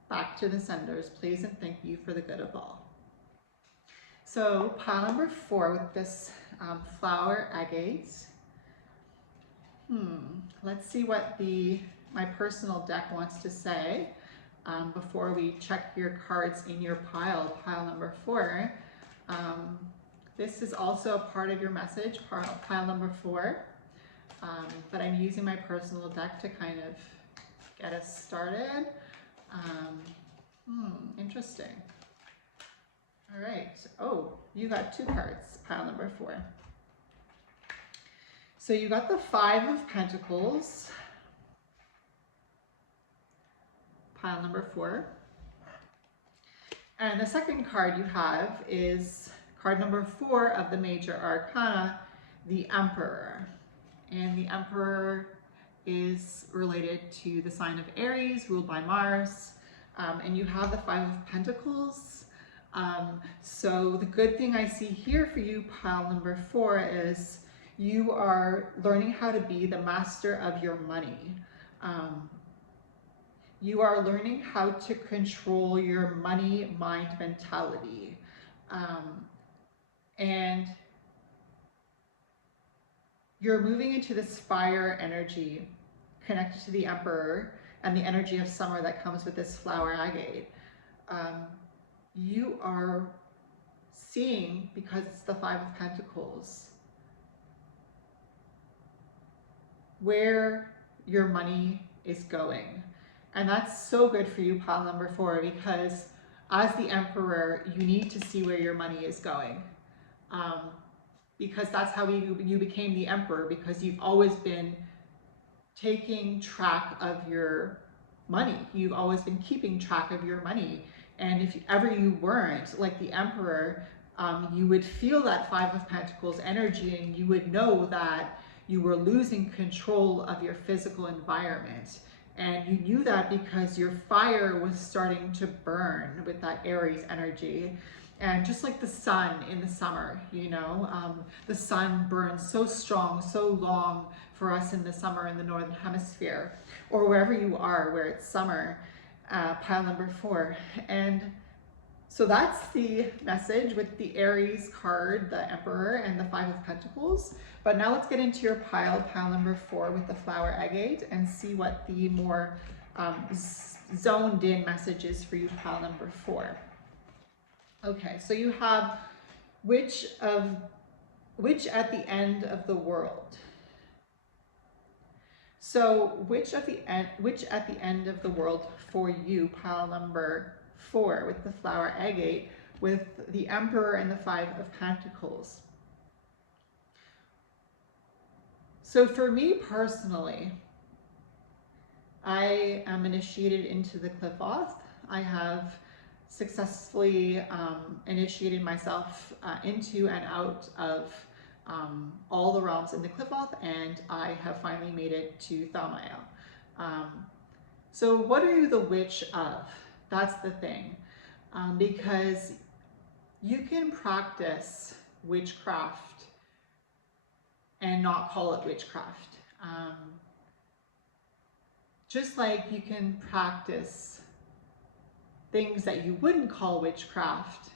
back to the senders. Please and thank you for the good of all. So pile number 4 with this flower agate. Let's see what my personal deck wants to say before we check your cards in your pile number 4. This is also a part of your message, pile number 4, but I'm using my personal deck to kind of get us started. Interesting. All right. Oh, you got 2 cards, pile number 4. So you got the 5 of Pentacles, pile number 4. And the second card you have is card number 4 of the major arcana, the Emperor. And the Emperor is related to the sign of Aries, ruled by Mars. And you have the 5 of Pentacles. So the good thing I see here for you, pile number 4, is you are learning how to be the master of your money. You are learning how to control your money mind mentality. And you're moving into this fire energy connected to the Emperor and the energy of summer that comes with this flower agate. You are seeing, because it's the 5 of Pentacles, where your money is going. And that's so good for you, pile number 4, because as the Emperor, you need to see where your money is going. Because that's how you became the Emperor, because you've always been taking track of your money. You've always been keeping track of your money. And if ever you weren't like the Emperor, you would feel that 5 of Pentacles energy, and you would know that you were losing control of your physical environment. And you knew that because your fire was starting to burn with that Aries energy. And just like the sun in the summer, you know, the sun burns so strong, so long for us in the summer in the Northern Hemisphere, or wherever you are where it's summer, pile number 4. And so that's the message with the Aries card, the Emperor, and the 5 of Pentacles. But now let's get into your pile number 4 with the flower agate, and see what the more zoned in message is for you, pile number 4. Okay, so you have witch at the end of the world. So witch at the end of the world for you, pile number 4, with the flower agate, with the Emperor and the 5 of Pentacles. So for me personally, I am initiated into the Qliphoth. I have successfully initiated myself into and out of all the realms in the Qliphoth, and I have finally made it to Thaumael. So what are you the witch of? That's the thing. Because you can practice witchcraft and not call it witchcraft. Just like you can practice things that you wouldn't call witchcraft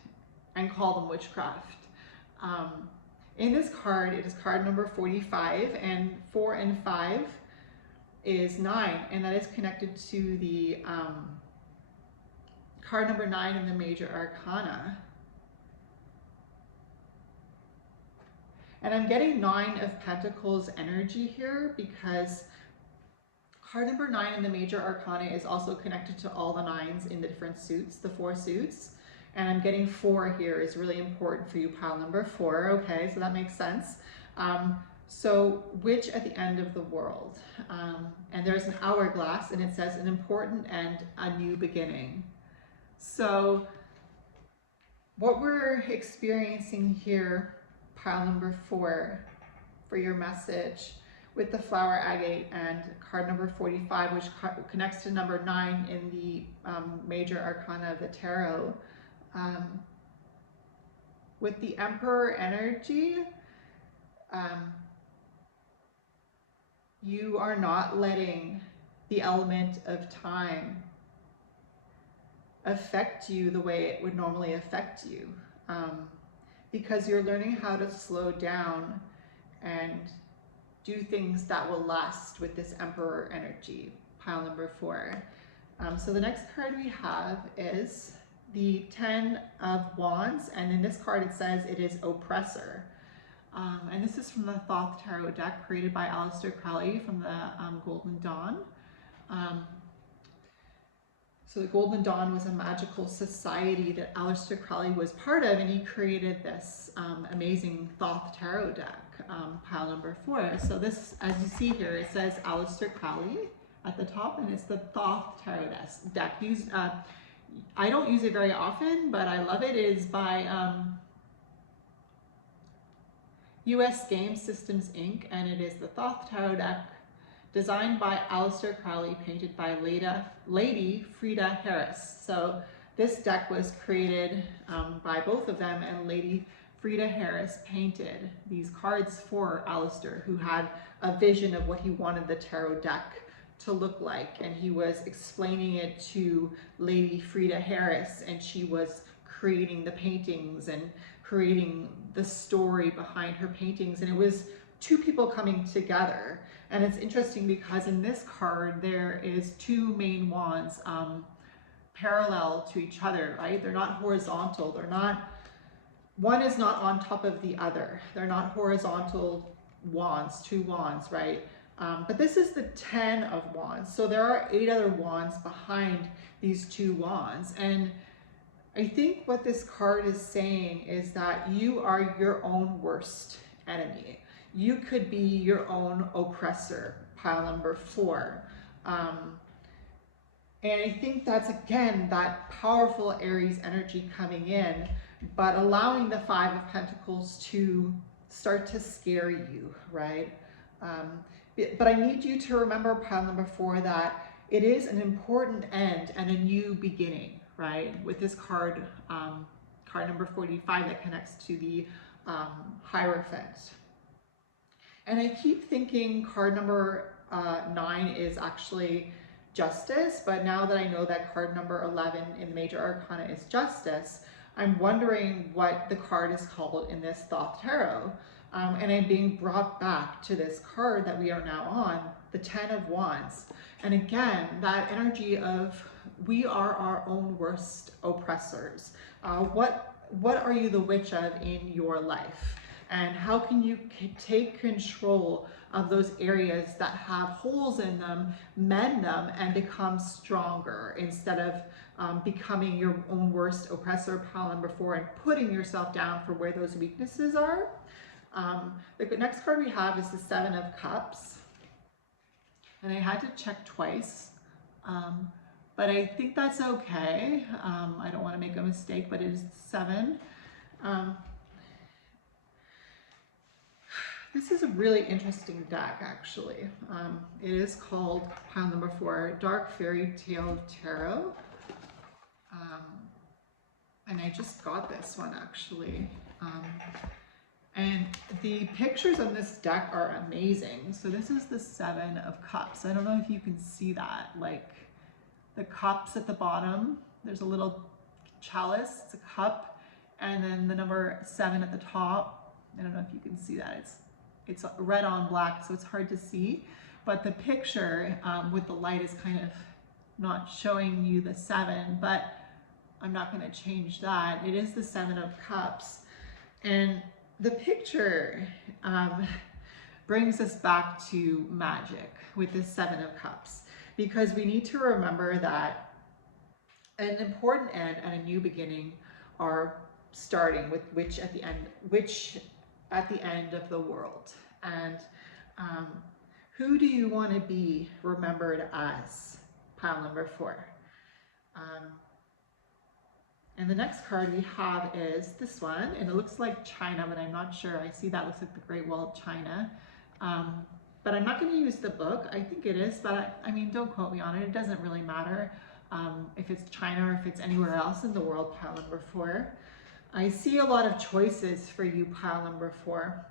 and call them witchcraft. In this card, it is card number 45, and 4 and 5 is 9, and that is connected to the card number 9 in the major arcana. And I'm getting 9 of Pentacles energy here because card number 9 in the major arcana is also connected to all the 9s in the different suits, the 4 suits. And I'm getting 4 here is really important for you, pile number 4. Okay, so that makes sense. So witch at the end of the world. And there's an hourglass, and it says an important end, a new beginning. So what we're experiencing here, pile number 4, for your message with the flower agate and card number 45, which connects to number 9 in the major arcana of the tarot. With the Emperor energy, you are not letting the element of time affect you the way it would normally affect you, because you're learning how to slow down and do things that will last with this Emperor energy, pile number 4. So the next card we have is the 10 of Wands, and in this card it says it is Oppressor. And this is from the Thoth Tarot deck created by Aleister Crowley from the Golden Dawn. So the Golden Dawn was a magical society that Aleister Crowley was part of, and he created this amazing Thoth Tarot deck, pile number 4. So this, as you see here, it says Aleister Crowley at the top, and it's the Thoth Tarot deck. I don't use it very often, but I love it. It is by US Game Systems Inc., and it is the Thoth Tarot deck, designed by Aleister Crowley, painted by Lady Frida Harris. So this deck was created by both of them, and Lady Frida Harris painted these cards for Aleister, who had a vision of what he wanted the tarot deck to look like, and he was explaining it to Lady Frida Harris, and she was creating the paintings and creating the story behind her paintings, and it was 2 people coming together. And it's interesting because in this card there is 2 main wands parallel to each other, right? They're not horizontal. They're not, one is not on top of the other. They're not horizontal wands, 2 wands, right? But this is the 10 of Wands. So there are 8 other wands behind these 2 wands. And I think what this card is saying is that you are your own worst enemy. You could be your own oppressor, pile number 4. And I think that's, again, that powerful Aries energy coming in, but allowing the 5 of Pentacles to start to scare you, right? But I need you to remember, pile number 4, that it is an important end and a new beginning, right? With this card, card number 45, that connects to the Hierophant. And I keep thinking card number 9 is actually Justice, but now that I know that card number 11 in the major arcana is Justice, I'm wondering what the card is called in this Thoth Tarot. And I'm being brought back to this card that we are now on, the 10 of Wands. And again, that energy of we are our own worst oppressors. What are you the witch of in your life? And how can you take control of those areas that have holes in them, mend them, and become stronger instead of becoming your own worst oppressor, pile number 4, and putting yourself down for where those weaknesses are? The next card we have is the 7 of Cups. And I had to check twice, but I think that's okay. I don't want to make a mistake, but it is 7. This is a really interesting deck, actually. It is called, pile number 4, Dark Fairy Tale Tarot. And I just got this one, actually. And the pictures on this deck are amazing. So this is the 7 of Cups. I don't know if you can see that, like the cups at the bottom, there's a little chalice, it's a cup, and then the number 7 at the top I don't know if you can see that. It's red on black, so it's hard to see. But the picture with the light is kind of not showing you the 7, but I'm not going to change that. It is the 7 of Cups. And the picture brings us back to magic with this 7 of Cups, because we need to remember that an important end and a new beginning are starting with which at the end of the world. And who do you want to be remembered as? Pile number 4. And the next card we have is this one, and it looks like China, but I'm not sure. I see that looks like the Great Wall of China. But I'm not going to use the book. I think it is, but I mean, don't quote me on it. It doesn't really matter if it's China or if it's anywhere else in the world, pile number 4. I see a lot of choices for you, pile number 4.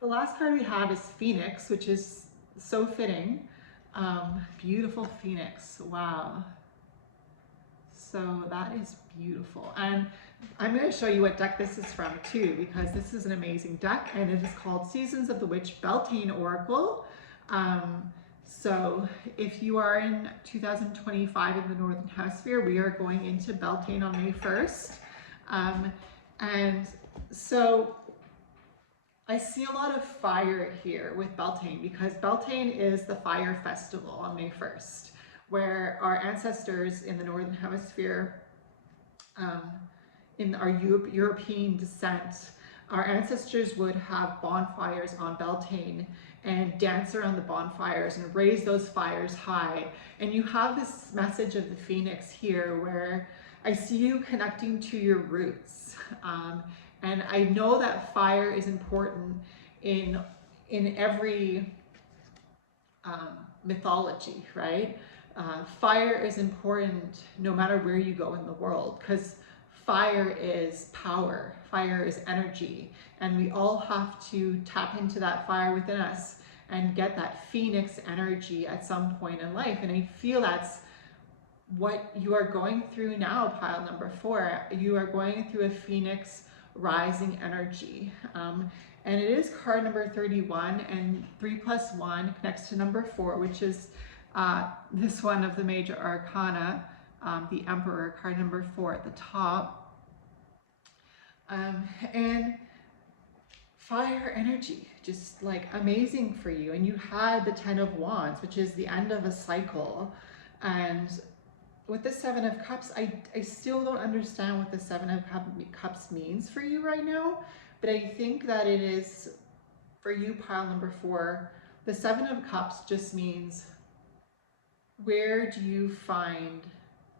The last card we have is Phoenix, which is so fitting. Beautiful Phoenix. Wow. So that is beautiful. And I'm going to show you what deck this is from too, because this is an amazing deck, and it is called Seasons of the Witch Beltane Oracle. So if you are in 2025 in the Northern Hemisphere, we are going into Beltane on May 1st. And so I see a lot of fire here with Beltane, because Beltane is the fire festival on May 1st, where our ancestors in the Northern Hemisphere, in our European descent, our ancestors would have bonfires on Beltane and dance around the bonfires and raise those fires high. And you have this message of the Phoenix here, where I see you connecting to your roots. And I know that fire is important in every mythology, right? Fire is important no matter where you go in the world, because fire is power, fire is energy, and we all have to tap into that fire within us and get that Phoenix energy at some point in life. And I feel that's what you are going through now, pile number 4. You are going through a Phoenix rising energy. And it is card number 31, and 3 + 1 connects to number 4, which is this one of the major arcana, the Emperor, card number 4 at the top. And fire energy, just like amazing for you. And you had the 10 of Wands, which is the end of a cycle. And with the 7 of Cups, I still don't understand what the 7 of Cups means for you right now, but I think that it is, for you, pile number 4, the 7 of Cups just means, where do you find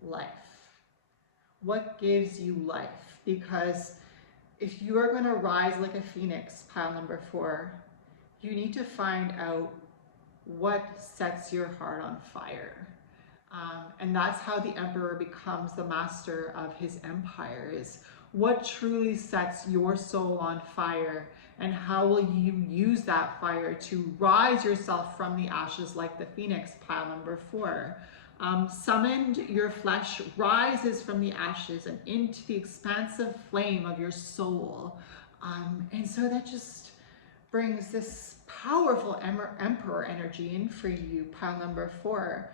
life? What gives you life? Because if you are going to rise like a phoenix, pile number 4, you need to find out what sets your heart on fire. And that's how the Emperor becomes the master of his empire, is what truly sets your soul on fire, and how will you use that fire to rise yourself from the ashes like the phoenix, pile number 4. Summoned, your flesh rises from the ashes and into the expansive flame of your soul. And so that just brings this powerful Emperor energy in for you, pile number 4,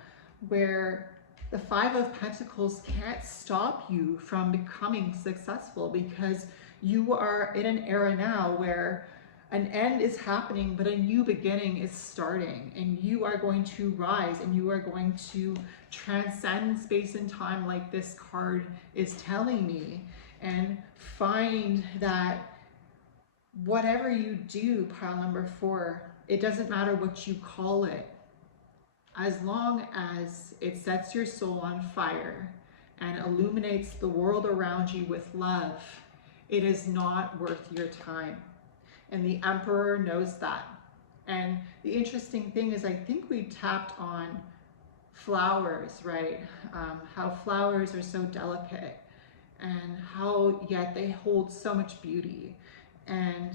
where the 5 of Pentacles can't stop you from becoming successful, because you are in an era now where an end is happening, but a new beginning is starting, and you are going to rise, and you are going to transcend space and time, like this card is telling me, and find that whatever you do, pile number 4, it doesn't matter what you call it, as long as it sets your soul on fire and illuminates the world around you with love, it is not worth your time. And the Emperor knows that. And the interesting thing is, I think we tapped on flowers, right? How flowers are so delicate, and how yet they hold so much beauty. And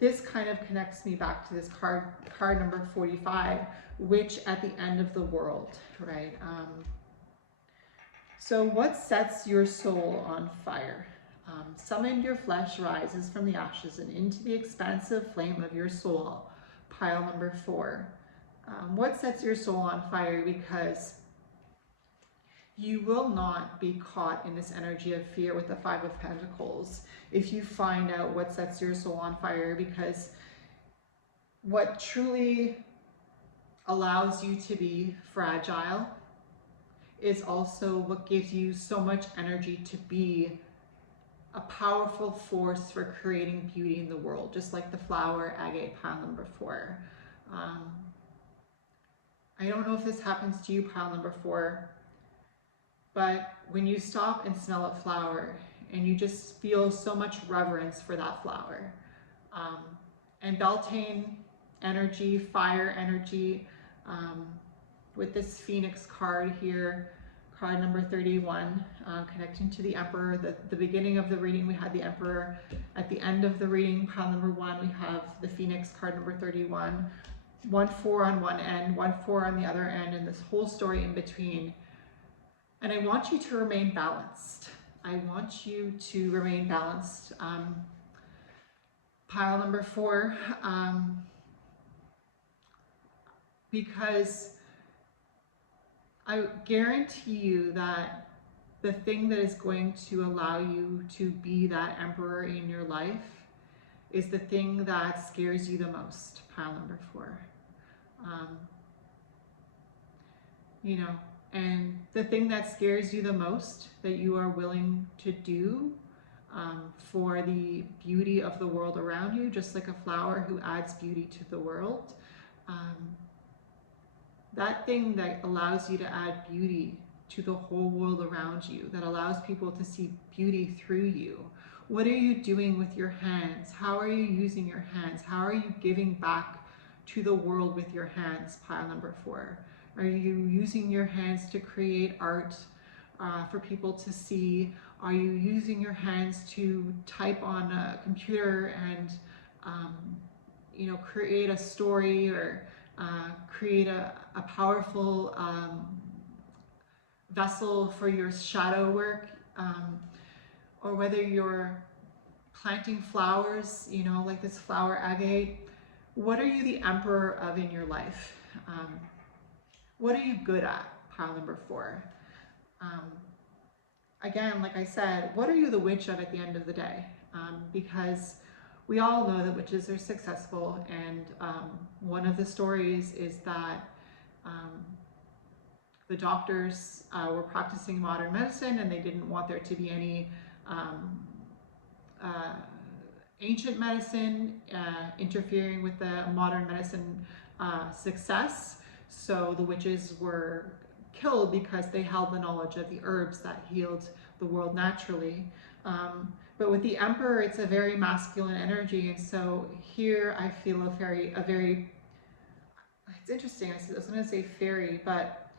this kind of connects me back to this card number 45, which at the end of the world, right? So what sets your soul on fire? Summoned your flesh rises from the ashes and into the expansive flame of your soul. Pile number 4. What sets your soul on fire? Because you will not be caught in this energy of fear with the 5 of Pentacles if you find out what sets your soul on fire, because what truly allows you to be fragile is also what gives you so much energy to be a powerful force for creating beauty in the world, just like the flower agate, pile number 4. I don't know if this happens to you, pile number 4, but when you stop and smell a flower and you just feel so much reverence for that flower, and Beltane energy, fire energy, with this Phoenix card here, card number 31, connecting to the Emperor. The beginning of the reading, we had the Emperor. At the end of the reading, pile number 1, we have the Phoenix card number 31. 1-4 on one end, 1-4 on the other end, and this whole story in between. And I want you to remain balanced. I want you to remain balanced. Pile number 4, because I guarantee you that the thing that is going to allow you to be that emperor in your life is the thing that scares you the most, pile number 4. You know, and the thing that scares you the most that you are willing to do for the beauty of the world around you, just like a flower who adds beauty to the world, that thing that allows you to add beauty to the whole world around you, that allows people to see beauty through you. What are you doing with your hands? How are you using your hands? How are you giving back to the world with your hands, pile number 4? Are you using your hands to create art for people to see? Are you using your hands to type on a computer and you know, create a story, or create a powerful vessel for your shadow work, or whether you're planting flowers, you know, like this flower agate? What are you the emperor of in your life? What are you good at, pile number 4? Again, like I said, what are you the witch of at the end of the day? Because we all know that witches are successful, and one of the stories is that the doctors were practicing modern medicine, and they didn't want there to be any ancient medicine interfering with the modern medicine success. So the witches were killed because they held the knowledge of the herbs that healed the world naturally. But with the Emperor, it's a very masculine energy, and so here I feel a very, it's interesting, I was going to say fairy, but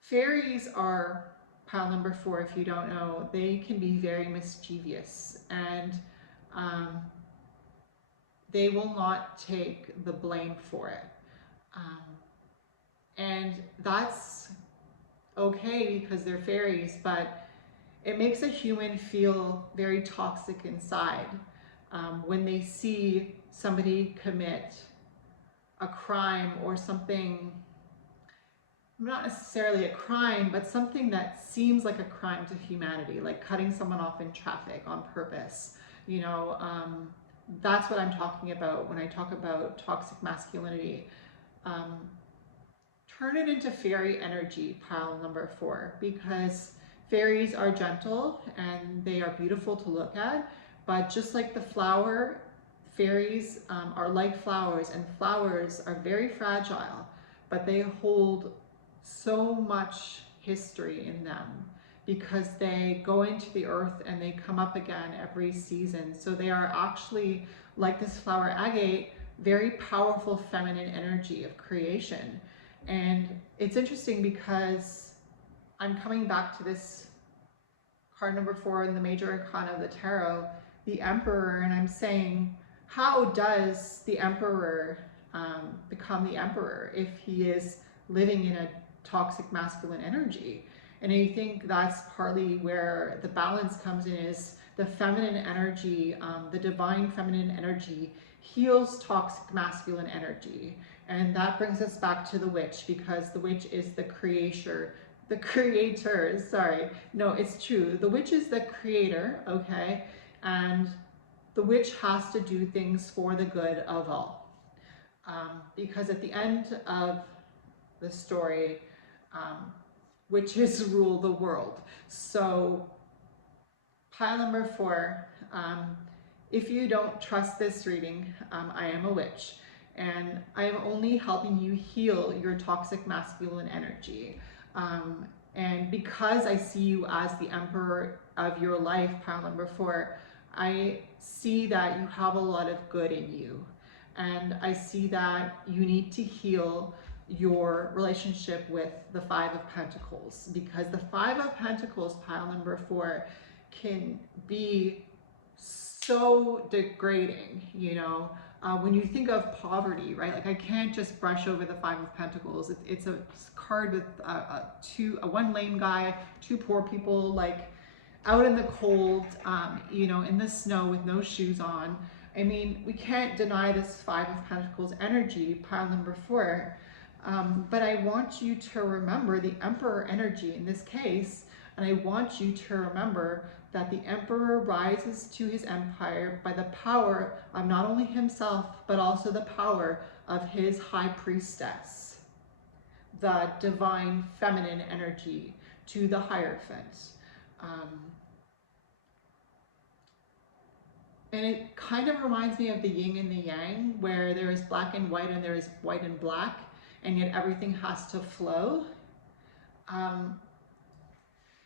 fairies are, pile number 4, if you don't know, they can be very mischievous, and they will not take the blame for it. And that's okay because they're fairies, but it makes a human feel very toxic inside when they see somebody commit a crime, or something, not necessarily a crime, but something that seems like a crime to humanity, like cutting someone off in traffic on purpose. You know, that's what I'm talking about when I talk about toxic masculinity. Turn it into fairy energy, pile number 4, because fairies are gentle and they are beautiful to look at, but just like the flower, fairies are like flowers, and flowers are very fragile, but they hold so much history in them because they go into the earth and they come up again every season. So they are actually, like this flower agate, very powerful feminine energy of creation. And it's interesting because I'm coming back to this card number 4 in the major arcana of the tarot, the Emperor, and I'm saying, how does the Emperor become the Emperor if he is living in a toxic masculine energy? And I think that's partly where the balance comes in, is the feminine energy, the divine feminine energy heals toxic masculine energy. And that brings us back to the witch, because the witch is the creator, sorry. No, it's true. The witch is the creator, okay? And the witch has to do things for the good of all. Because at the end of the story, witches rule the world. So pile number 4, if you don't trust this reading, I am a witch, and I am only helping you heal your toxic masculine energy. And because I see you as the emperor of your life, pile number 4, I see that you have a lot of good in you. And I see that you need to heal your relationship with the 5 of Pentacles, because the 5 of Pentacles, pile number 4, can be so degrading, you know. When you think of poverty, right? Like, I can't just brush over the 5 of Pentacles. It's a card with one lame guy, 2 poor people, like out in the cold, you know, in the snow with no shoes on. I mean, we can't deny this 5 of Pentacles energy, pile number 4. But I want you to remember the Emperor energy in this case, and I want you to remember that the Emperor rises to his empire by the power of not only himself, but also the power of his High Priestess, the divine feminine energy, to the Hierophant. And it kind of reminds me of the yin and the yang, where there is black and white and there is white and black, and yet everything has to flow.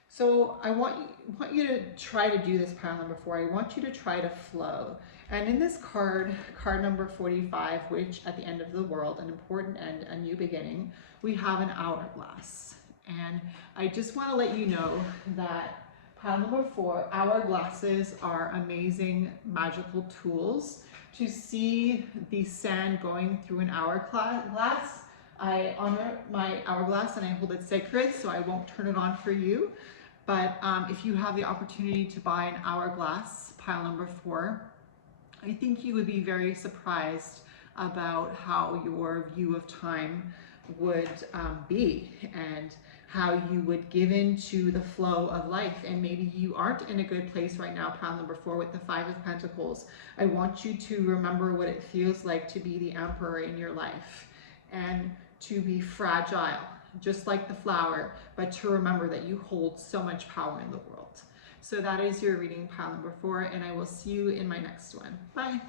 So I want you to try to do this, pile number 4. I want you to try to flow. And in this card number 45, which at the end of the world, an important end, a new beginning, we have an hourglass. And I just want to let you know that pile number 4, hourglasses are amazing magical tools. To see the sand going through an hourglass, I honor my hourglass and I hold it sacred, so I won't turn it on for you. But if you have the opportunity to buy an hourglass, pile number 4, I think you would be very surprised about how your view of time would be, and how you would give into the flow of life. And maybe you aren't in a good place right now, pile number 4, with the 5 of Pentacles. I want you to remember what it feels like to be the emperor in your life, and to be fragile, just like the flower, but to remember that you hold so much power in the world. So that is your reading, pile number 4, and I will see you in my next one. Bye.